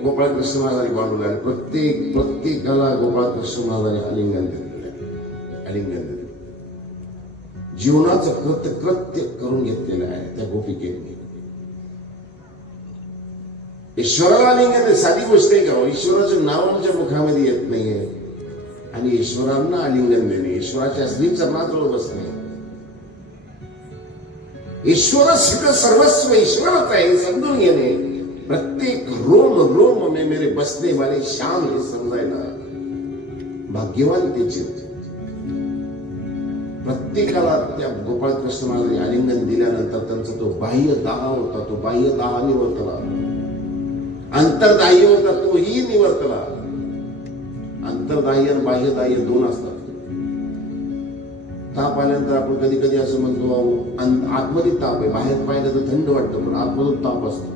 गोपाळकृष्ण महाराजांनी बांधल्या आणि प्रत्येकाला गोपाळकृष्ण महाराजांनी आलिंगन दिलं. जीवनाचं कृत्य करून घेतलेलं आहे त्या गोपिकेने. ईश्वराला आलिंगन साधी गोष्ट आहे का? ईश्वराचं नाव आमच्या मुखामध्ये येत नाहीये आणि ईश्वरांना आलिंगन देणे, ईश्वराच्या श्री चरणाजवळ बसणे. ईश्वर सिद्ध सर्वस्व ईश्वरच आहे समजून घेणे. प्रत्येक रोम में मेरे बसने वाले श्याम हे समजायला भाग्यवान त्याचे होते. प्रत्येकाला त्या गोपाळकृष्ण महाराजांनी आलिंगन दिल्यानंतर त्यांचा तो बाह्य दाह होता, तो बाह्य दाह निवर्तला. अंतर्दाह्य होता तोही निवर्तला. अंतर्दाह्य आणि बाह्यदाह्य दोन असतात. ताप आल्यानंतर आपण कधी कधी असं म्हणतो आतमध्ये ताप आहे, बाहेर पाहिलं तर थंड वाटतं पण आतमधून ताप असतो.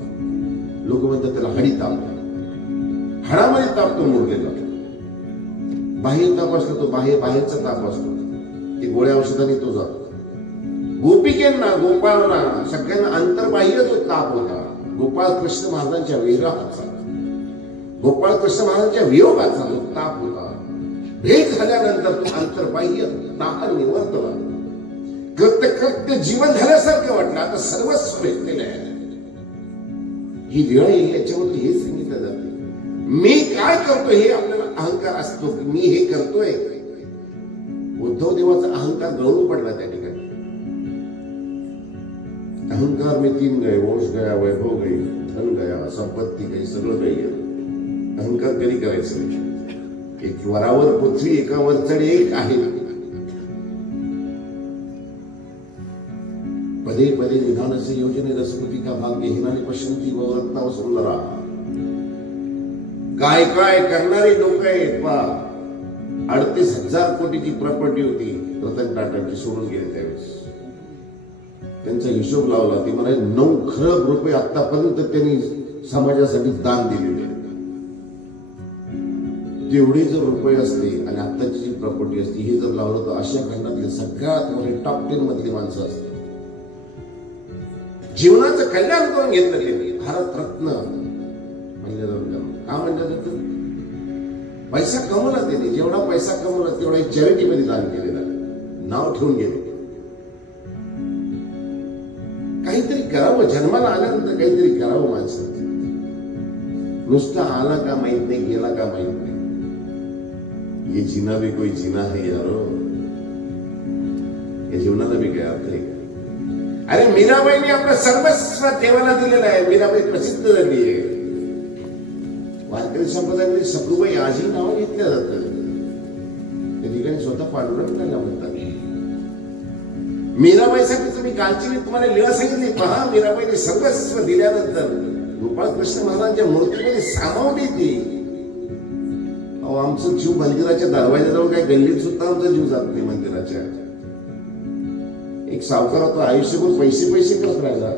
लोक म्हणतात त्याला हडी ताप. हाडामध्ये ताप तो मोडलेला. बाह्य ताप असतो तो बाहेरचा ताप असतो, ते गोळ्या औषधाने तो जातो. गोपिकेंना गोपाळांना सगळ्यांना अंतर्बाह्य जो ताप होता गोपाळकृष्ण महाराजांच्या विरहाचा, गोपाळकृष्ण महाराजांच्या वियोगाचा जो ताप होता, भेट झाल्यानंतर तो अंतर्बाह्य दाह निवर्तला. कृत्य जीवन झाल्यासारखं वाटलं. आता सर्वस्व भेटलेलं आहे. ही दिवाळी याच्यावरती हे सांगितलं जाते. मी काय करतो हे आपल्याला अहंकार असतो, मी हे करतोय. उद्धव देवाचा अहंकार गळून पडला त्या ठिकाणी. अहंकार में 3 गए, वंश गया, वैभव गई, धन गया, संपत्ती गई, सगळं काही गेलं. अहंकार कधी करायचं नाही. एक वरावर पृथ्वी, एकावर चढ एक आहे. पदे पदे निधानसे योजने रसपती का भाग्य हिनाने पश्यंती व रत्नाव सुंदरा. काय काय करणारे लोक आहेत पा. 38,000 कोटीची प्रॉपर्टी होती रतन टाटांची, सोडून गेले त्यावेळेस. त्यांचा हिशोब लावला, ते म्हणाले 9 खरब रुपये आतापर्यंत त्यांनी समाजासाठी दान दिलेले. तेवढे जर रुपये असते आणि आत्ताची जी प्रॉपर्टी असते हे जर लावलं तर आशिया खंडातले सगळ्यात मोठे टॉप 10 मधली माणसं असतात. जीवनाचं कल्याण करून घेतलं त्यांनी. भारतरत्न म्हणलं जातं. का म्हणलं जातं? पैसा कमवला त्यांनी. जेवढा पैसा कमवला तेवढा चॅरिटीमध्ये दान केलेला, नाव ठेवून गेले. काहीतरी करावं, जन्माला आल्यानंतर काहीतरी करावं माणसाचं. नुसता आला का माहित नाही, गेला का माहित नाही. ये जीना भी कोई जीना है यारो. या जीवनाला भी काय अर्थ आहे? अरे मीराबाईने आपलं सर्वस्व देवाला दिलेलं आहे. मीराबाई प्रसिद्ध झाली आहे. वारकरी संप्रदायामध्ये सखुबाई आजही नाव घेतलं जातं. त्या ठिकाणी स्वतः पांडुरंगाला म्हणतात. मीराबाईसाठी तुम्ही कालची मी तुम्हाला लीळा सांगितली. पहा, मीराबाईने सर्वस्व दिल्यानंतर गोपाळकृष्ण महाराजांच्या मूर्तीमध्ये सामावली ती. अहो, आमचं जीव मंदिराच्या दरवाजाजवळ काय गल्लीत सुद्धा आमचा जीव जात नाही मंदिराच्या. एक सावकार होता, आयुष्यभर पैसे करत राहिला.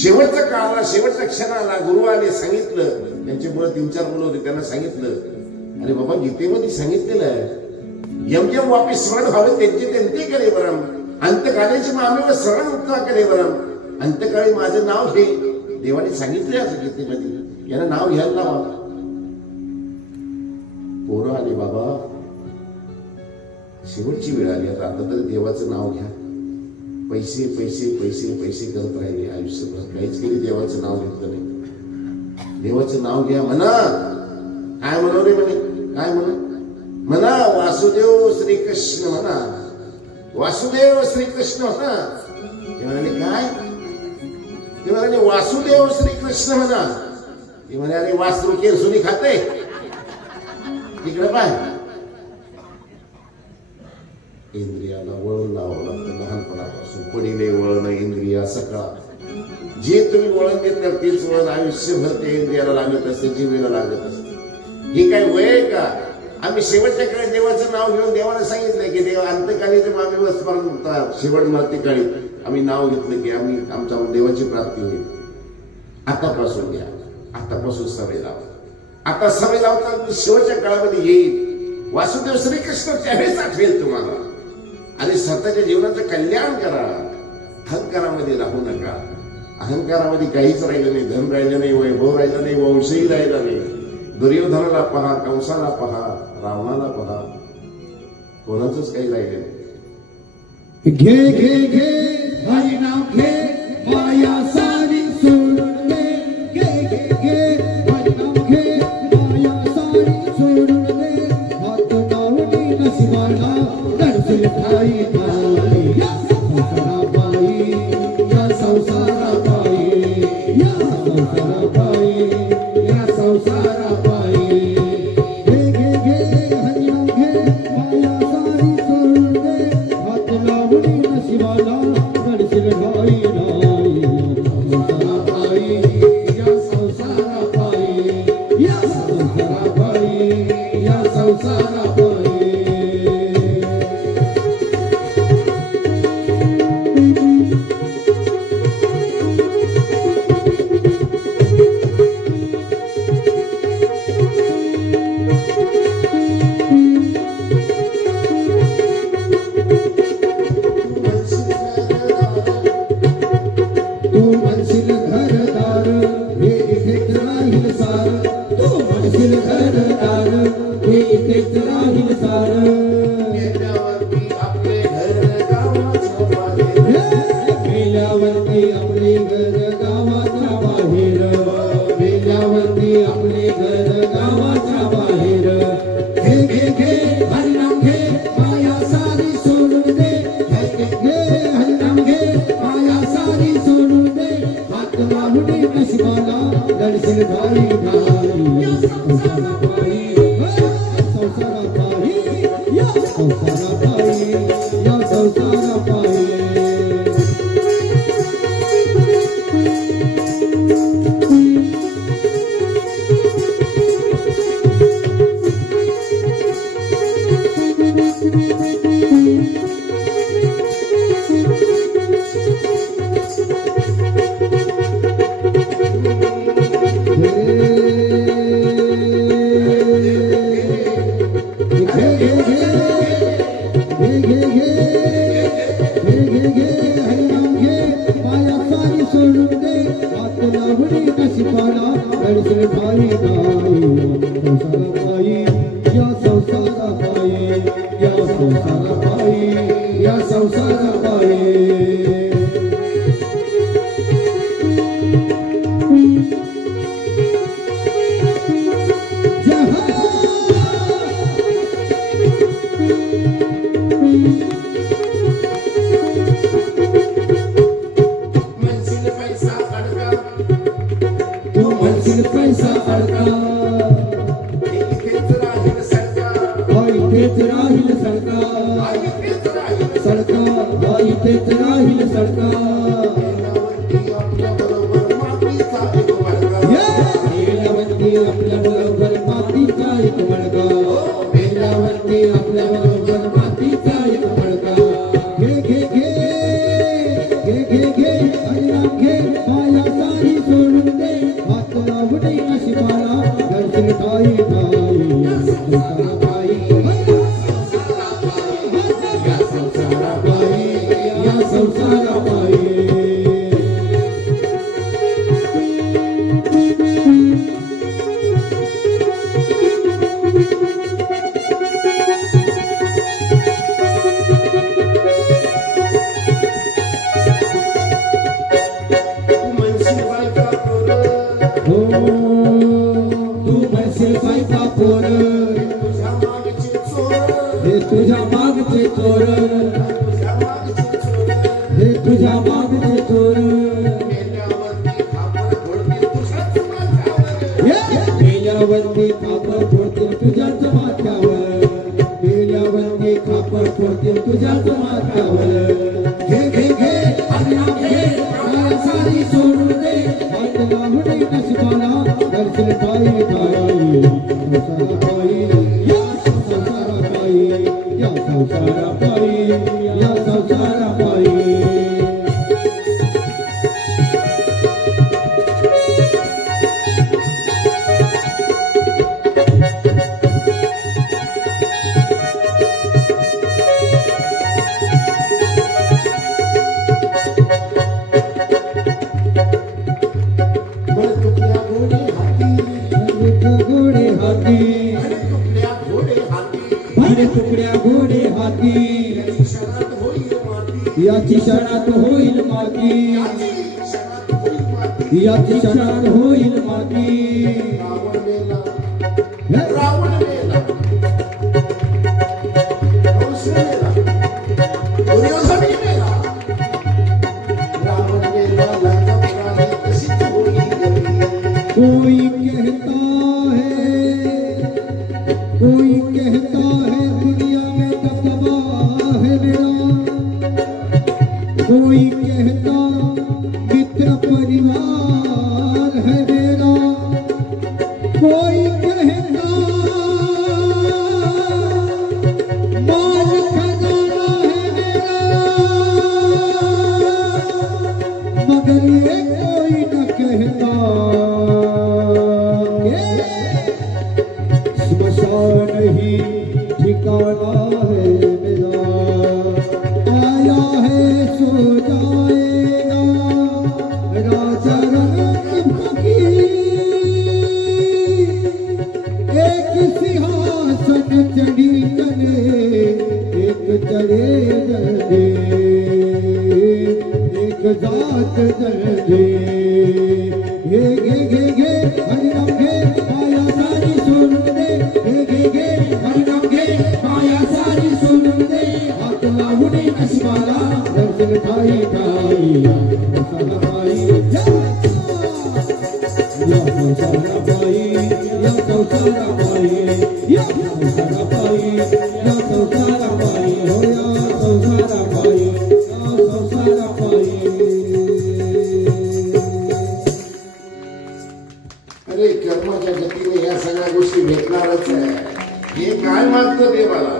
शेवटचा काळ आला, शेवटचा क्षण आला. गुरु आले, सांगितलं. त्यांच्यामुळे 3-4 मुलं होते, त्यांना सांगितलं, अरे बाबा गीतेमध्ये सांगितलेलं आहे यम यम वापी स्मरण व्हावं त्यांचे करे बरं. अंतकाळीची मामेवर स्मरण मुक्त करे बरं. अंतकाळी माझं नाव घे. देवाने सांगितले असं गीतेमध्ये, यांना नाव घ्यायला लावा. पोरं आले, बाबा शेवटची वेळ आली, आता तरी देवाचं नाव घ्या. पैसे पैसे पैसे पैसे करत राहिले आयुष्यभर, काहीच केली देवाचं नाव घेतलं नाही. देवाचं नाव घ्या म्हणा. काय म्हणू रे म्हणे, काय म्हणा वासुदेव श्रीकृष्ण म्हणा, वासुदेव श्रीकृष्ण म्हणा. ते म्हणाले काय? ते म्हणाले वासुदेव श्रीकृष्ण म्हणा. ते म्हणाले वासरू केरसुनी खाते तिकडे पाय. इंद्रियाला वळण लावावं लागतं लहानपणापासून. पडिले वळण इंद्रिया सकाळ. जे तुम्ही वळण देताल तेच वळण आयुष्यभर त्या इंद्रियाला लागत असते, जीवेला लागत असते. हे काय वय आहे का? आम्ही शेवटच्या काळी देवाचं नाव घेऊन देवाला सांगितलंय की देव अंतकाळी आम्ही स्मरण, शेवट मरते काळी आम्ही नाव घेतलं की आम्ही आमच्या देवाची प्राप्ती होईल. आतापासून घ्या, आतापासून सवय लावा. आता सवय लावता शेवटच्या काळामध्ये येईल. वासुदेव श्रीकृष्ण त्यावेळेस आठवेल तुम्हाला. आणि स्वतःच्या जीवनाचं कल्याण करा. अहंकारामध्ये राहू नका. अहंकारामध्ये काहीच राहिलं नाही. धन राहिलं नाही, वैभव राहिलं नाही, वंशही राहिला नाही. दुर्योधनाला पहा, कंसाला पहा, रावणाला पहा, कोणाचंच काही राहिलं नाही. घे घे घे हरिनाम घे, माया सारी सोडून दे. घे घे घे हरिनाम घे, माया सारी सोडून दे. हात लावणी नशिबाला दर्शन ठाई ठाई. या संसारापायी, या संसारापायी, या संसारापायी, या संसारापायी. घे घे घे हरिनाम घे, माया सारी सोडून दे. हात लावणी नशिबाला दर्शन ठाई ठाई. संसारापायी, या संसारापायी, या संसारापायी, या संसारापायी. तू म्हणशील घरदार, हे इथेच राहील सार. तू म्हणशील घरदार, हे इथेच राहील सार. मेल्यावरती आपले घर गावाचं बाहेर. मेल्यावरती आपले घर गावाच्या बाहेर. मेल्यावरती आपले घर गावाच्या बाहेर. घे घे घे हरिनाम घे, माया सारी सोडून दे. घे घे घे हरिनाम घे, माया सारी सोडून दे. हात लावणी नशिबाला दर्शन ठाई ठाई. या संसारापायी, संसारापायी, या संसारापायी, या संसारापायी. माती, याची शरणात होईल माती, याची शरणात होईल माती, याची शरणात होईल याची शरणात होईल माती. माती. रावण मेला, रावण मेला, कंस मेला, दुर्योधनही मेला. रावण मेला, लंका पुराणी तशीच होईल गती. कोई कहता है, कोई कहता है दुनिया में दबदबा है मेरा, कोई कहता मित्र परिवार है मेरा, कोई कहता माल खजाना है मेरा, मगर ये कोई न कहता स्मशान ही ठिकाना है मेरा। आया है सो जाएगा राजा रंग फकीर, एक सिंहासन चढ़ी चले, एक चढ़े जल्दे, एक जात जल्दे। गे हरिनाम गे माया सारी सुन दे, गे हरिनाम गे माया सारी सुन दे। हाथ लाहुने नशवाला दर्शन खाई खाई मसाला खाई, या मसाला पाई, या मसाला पाई, या मसाला पाई, या मसाला पाई, हो या मसाला पाई, या मसाला पाई। अरे कर्माच्या गतीने या सगळ्या गोष्टी भेटणारच आहे. हे काय मागतो देवाला?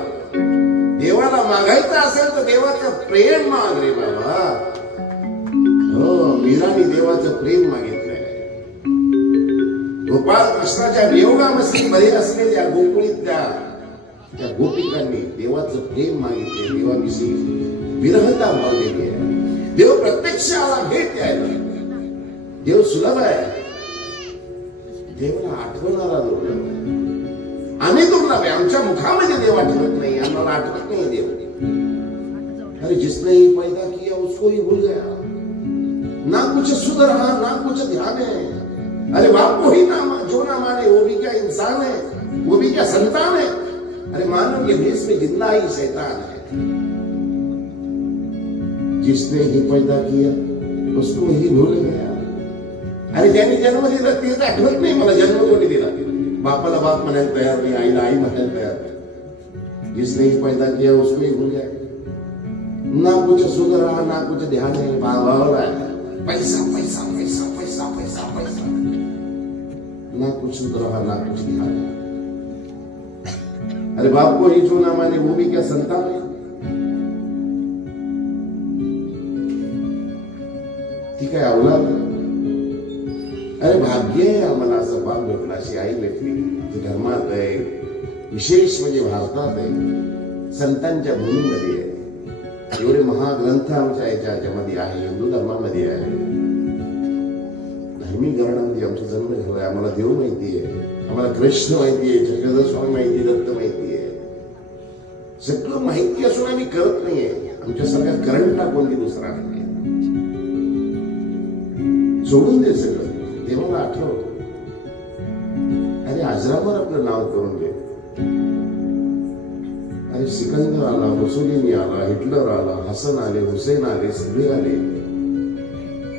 देवाला मागायचं असेल तर देवाचं प्रेम माग रे बाबा. हो, मीराने देवाचं प्रेम मागितलंय. गोपाळ कृष्णाच्या वियोगामध्ये असलेल्या गोकुळीतल्या त्या गोपिकांनी देवाचं प्रेम मागितले, देवाविषयी विरहता मागलेली आहे. देव प्रत्यक्ष आला भेट द्यायला. देव सुलभ आहे, देवाला आठवणारा दुर्लभ आहे. आम्ही दुर्लभ आहे, आमच्या मुखामध्ये देव आठवत नाही, आम्हाला आठवत नाही देव. अरे जिसने ही पैदा किया उसको ही भूल गया, ना कुछ सुध रहा ना कुछ ध्यान है. अरे बाप को ही ना जो ना माने वो भी क्या इंसान है, वो भी क्या संतान है. अरे मानव के भेष में जिंदा ही शैतान है. जिसने ही पैदा किया उसको ही भूल गया. अरे ज्यांनी जन्म दिला तेच आठवत नाही मला जन्म कोणी दिला. बापाला बाप म्हणायला तयार नाही, आईला आई म्हणायला तयार नाही. जिसने ही पैदा किया उसको ही भूल गया. ना कुछ सुध रहा ना कुछ ध्यान है. भावला है पैसा पैसा पैसा पैसा पैसा पैसा, ना कुछ सुध रहा ना कुछ ध्यान है. अरे बाप को ही जो ना माने वो भी क्या संतान है. ठीक आहे अवलाद. अरे भाग्य आहे आम्हाला असं बाप भेटला, अशी आई भेटली जी धर्मात आहे. विशेष म्हणजे भारतात आहे, संतांच्या भूमीमध्ये आहे. एवढे महाग्रंथ आमच्या याच्यामध्ये आहे, हिंदू धर्मामध्ये आहे. धार्मिक ग्रहणामध्ये आमचा जन्म झालाय. आम्हाला देव माहिती आहे, आम्हाला कृष्ण माहिती आहे, चक्रधर स्वामी माहिती आहे, दत्त माहिती आहे. सगळं माहिती असून आम्ही करत नाहीये. आमच्यासारख्या करंटला कोणती दुसरा नाही. सोडून दे सगळं, देवाला आठव. अरे आजरावर आपलं नाव करून दे. अरे सिकंदर आला, मुसोलिनी आला, हिटलर आला, हसन आले, हुसेन आले, सगळे आले.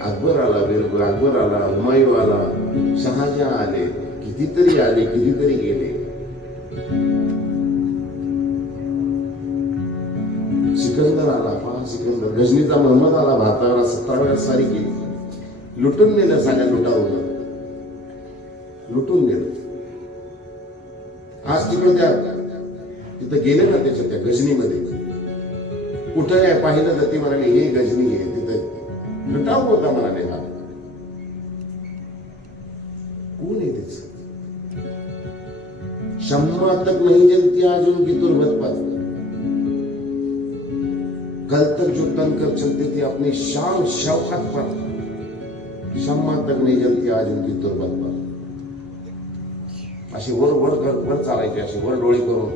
अकबर आला, बिरबल अकबर आला, हुमायूं आला, शहाजहां आले, कितीतरी गेले. सिकंदर आला, सिकंदर. गजनीचा महम्मद आला, भारतावर 17व्या सारी केली. लुटून नेलं, सगळ्या लुटावलं लुटून नेलं. आज तिकडे तिथं गेले ना त्या गजनीमध्ये, कुठं आहे पाहिलं तर ती म्हणाली हे गजनी आहे. तिथं लुटाव होता म्हणाले. हा कोण आहे त्याच? शम्मा तक नहीं जलती आज उनकी तुरबत पर, कल तक जो तन कर चलते थे अपनी शान शौकत पर, शम्मा तक नहीं जलती आज उनकी तुरबत पर. अशी वर वर वर चालायची, अशी वर डोळे करून.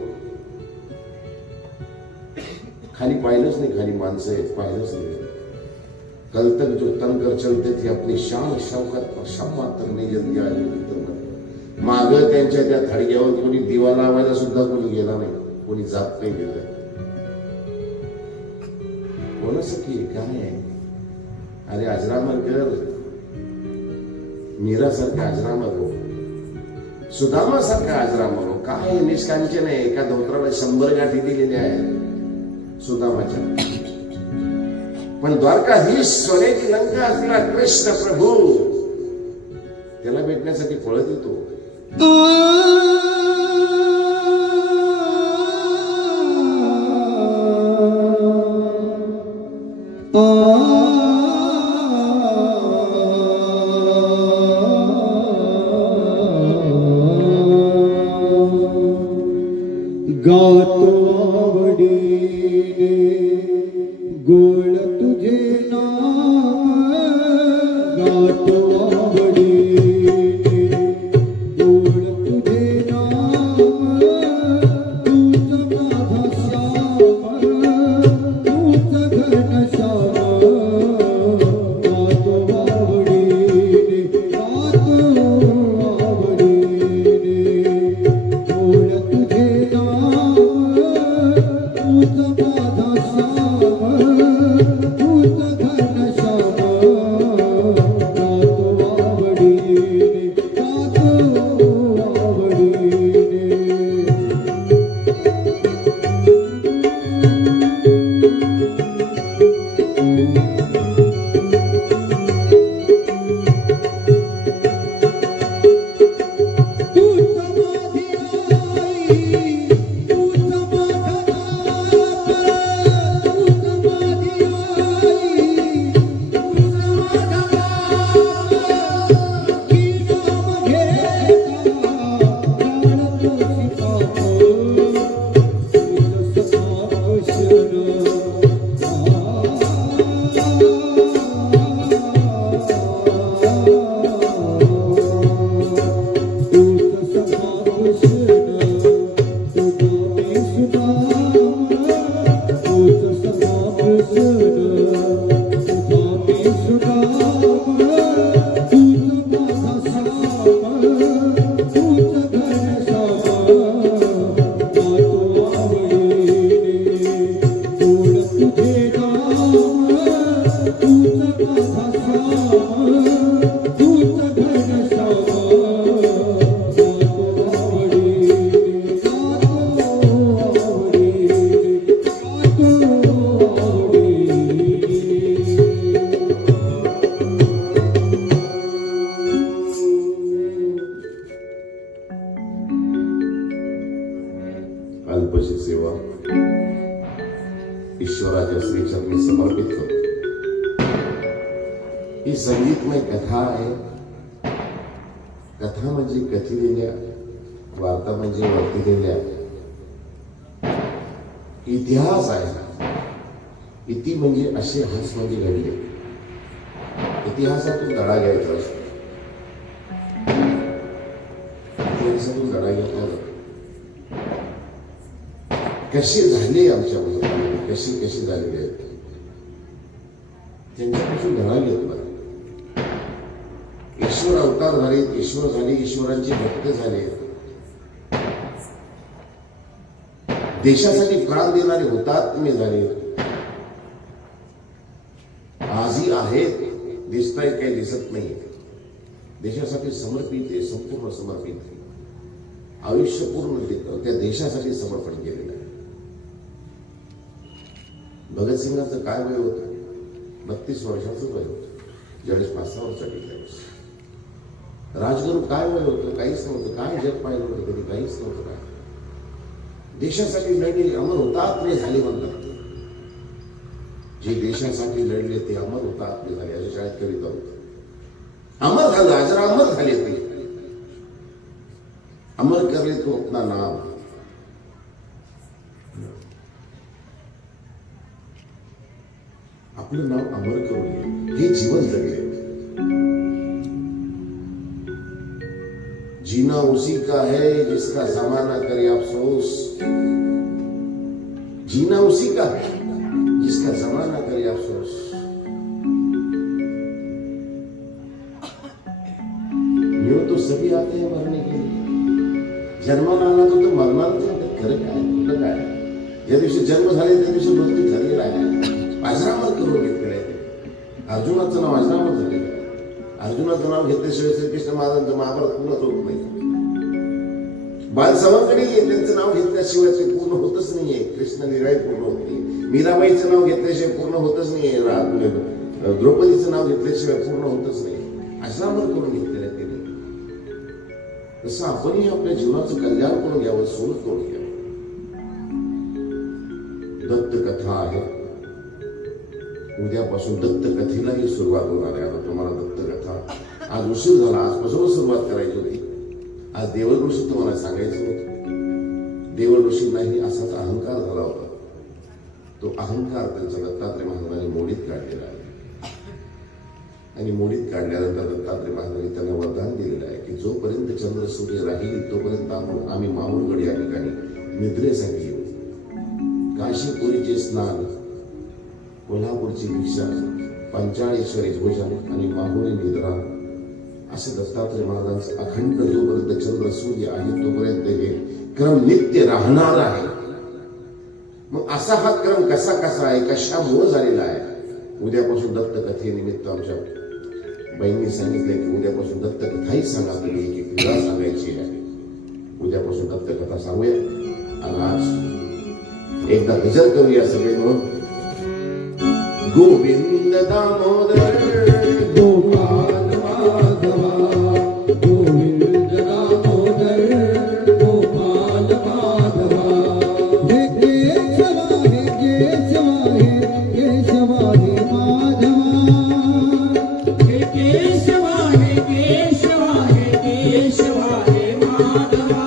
खाली पाहिलंच नाही, खाली माणसं आहेत पाहिलंच नाही. कल तक जो तन कर चलते थे अपनी शान शौकत शम मात्र नाही जल्दी आली. माग त्यांच्या त्या थडग्यावर कोणी दिवा लावायला सुद्धा कोणी गेला नाही, कोणी जात नाही गेलं. कोणासाठी काय आहे? अरे अजरामर कर, मीरासारखा अजरामर हो, सुदामासारखा अजरामर हो. काय निष्कांचन आहे, एका धोत्राला 100 गाठी दिलेल्या आहेत सुदामाच्या. पण द्वारकाधीश सोन्याची लंका असलेला कृष्ण प्रभू त्याला भेटण्यासाठी पळत येतो. गातो आवडीने गोड तुझे नाम, गातो आवडीने गोड तुझे नाम. तूच माझा श्याम, तूच घनश्याम. गातो आवडीने, गातो आवडीने गोड तुझे नाम. तूच माझा श्याम, तूच घनश्याम. गातो आवडीने, गातो आवडीने. तूच माझी आई, तूच माझा बाप. तूच माझी आई, तूच माझा बाप. की नाम घेता जाणतोसी पाप. तुझ सखावशन अल्पशी सेवा ईश्वराच्या श्रीचरणी समर्पित करतो. ही संगीतमय कथा आहे. कथा म्हणजे कथिलेल्या, वार्ता म्हणजे वर्तिलेल्या. इतिहास आहे. इति म्हणजे असे हस म्हणजे घडले. इतिहासातून धडा घ्यायचा असतो. इतिहासातून धडा घेतला जातो. कसे झाले आमच्या मुलांना, कशी कशी झालेली आहेत त्यांच्यापासून धडा घेतला. ईश्वर अवतार झाले, ईश्वर झाले, ईश्वरांचे भक्त झाले, देशासाठी प्राण देणारे हुतात्मे झाले. आजही आहेत, दिसताय काही दिसत नाही. देशासाठी समर्पित आहे, संपूर्ण समर्पित आहे. आयुष्य पूर्ण त्या देशासाठी समर्पण केलेलं आहे. भगतसिंगाचं काय वय होतं? 32 वर्षाचं वय होतं ज्यावेळेस 5-6 वर्षाचा टिकल्यावेळेस. राजगुरू काय वय होतं? काहीच नव्हतं. काय जग पाहिलं होतं कधी? काहीच नव्हतं. काय देशासाठी लढले, अमर हुतात्मे झाले म्हणतात. जे देशासाठी लढले ते अमर हुतात्मे झाले, अशा शाळेत कविता होती. अमर झालं, अजरा अमर झाले ते. अमर करे तो अपना नाम. आपलं नाव अमर करून हे जीवन जगले. जीना उसी का है जिसका जमाना करे अफसोस. जीना उसी का है जिसका जमाना करे अफसोस। यूं तो सभी आते हैं मरने के लिए, जन्माला आला तो मरणार खरं काय कुठं काय, ज्या दिवशी जन्म झाले त्या दिवशी मृत्यू झालेला आहे। अजरामर करून घेतलेलं आहे। अर्जुनाचं नाव अजरामर झालेलं आहे। अर्जुनाचं नाव घेतल्याशिवाय श्रीकृष्ण महाराजांचं महाभारत पूर्णच होत नाही। बालसवांकडे त्यांचं नाव घेतल्याशिवाय ते पूर्ण होतच नाहीये। कृष्ण लीला पूर्ण होत नाही। मीराबाईचं नाव घेतल्याशिवाय पूर्ण होतच नाहीये। द्रौपदीचं नाव घेतल्याशिवाय पूर्ण होतच नाही। अजरामर करून घेतलेलं आहे त्यांनी। तसं आपणही आपल्या जीवनाचं कल्याण करून घ्यावं, सोड करून घ्यावं। दत्त कथा आहे, उद्यापासून दत्त कथेलाही सुरुवात होणार आहे। आता तुम्हाला दत्त कथा आज उशीर झाला, आजपासूनच सुरुवात करायची होती। आज देवल ऋषी तुम्हाला सांगायचं होतं। देवल ऋषींनाही असाच अहंकार झाला होता। तो अहंकार त्यांचा दत्तात्रय महाराजांनी मोडीत काढलेला आहे आणि मोडीत काढल्यानंतर दत्तात्रय महाराजांनी त्यांना वरदान दिलेलं आहे की जोपर्यंत चंद्र सूर्य राहील तोपर्यंत आम्ही माहुरगड या ठिकाणी निद्रेसाठी येऊ। काशीपुरीचे स्नान, कोल्हापूरची भिक्षा, पंचाळेश्वरी भोजन आणि माहुरी निद्रा असं दत्तात्रय महाराजांचं अखंड जोपर्यंत चंद्र सूर्य आहे तोपर्यंत हे क्रम नित्य राहणार आहे। मग असा हा क्रम कसा आहे, कशामुळे झालेला आहे? उद्यापासून दत्त कथेनिमित्त आमच्या बहिणी सांगितले की उद्यापासून दत्त कथाही सांगा, तुम्ही एक क्रिया सांगायची आहे। उद्यापासून दत्त कथा सांगूया आणि आज एकदा गजर करूया सगळे म्हणून। गोविंद दामोदर गोपाल माधवा, गोविंद दामोदर गोपाल माधवा, हे केशवा हे केशवा हे केशवा हे माधवा, हे केशवा हे केशवा हे केशवा हे माधवा,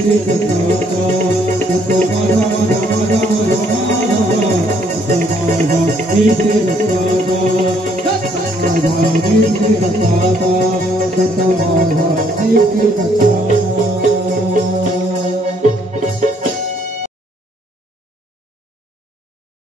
Thank you. Data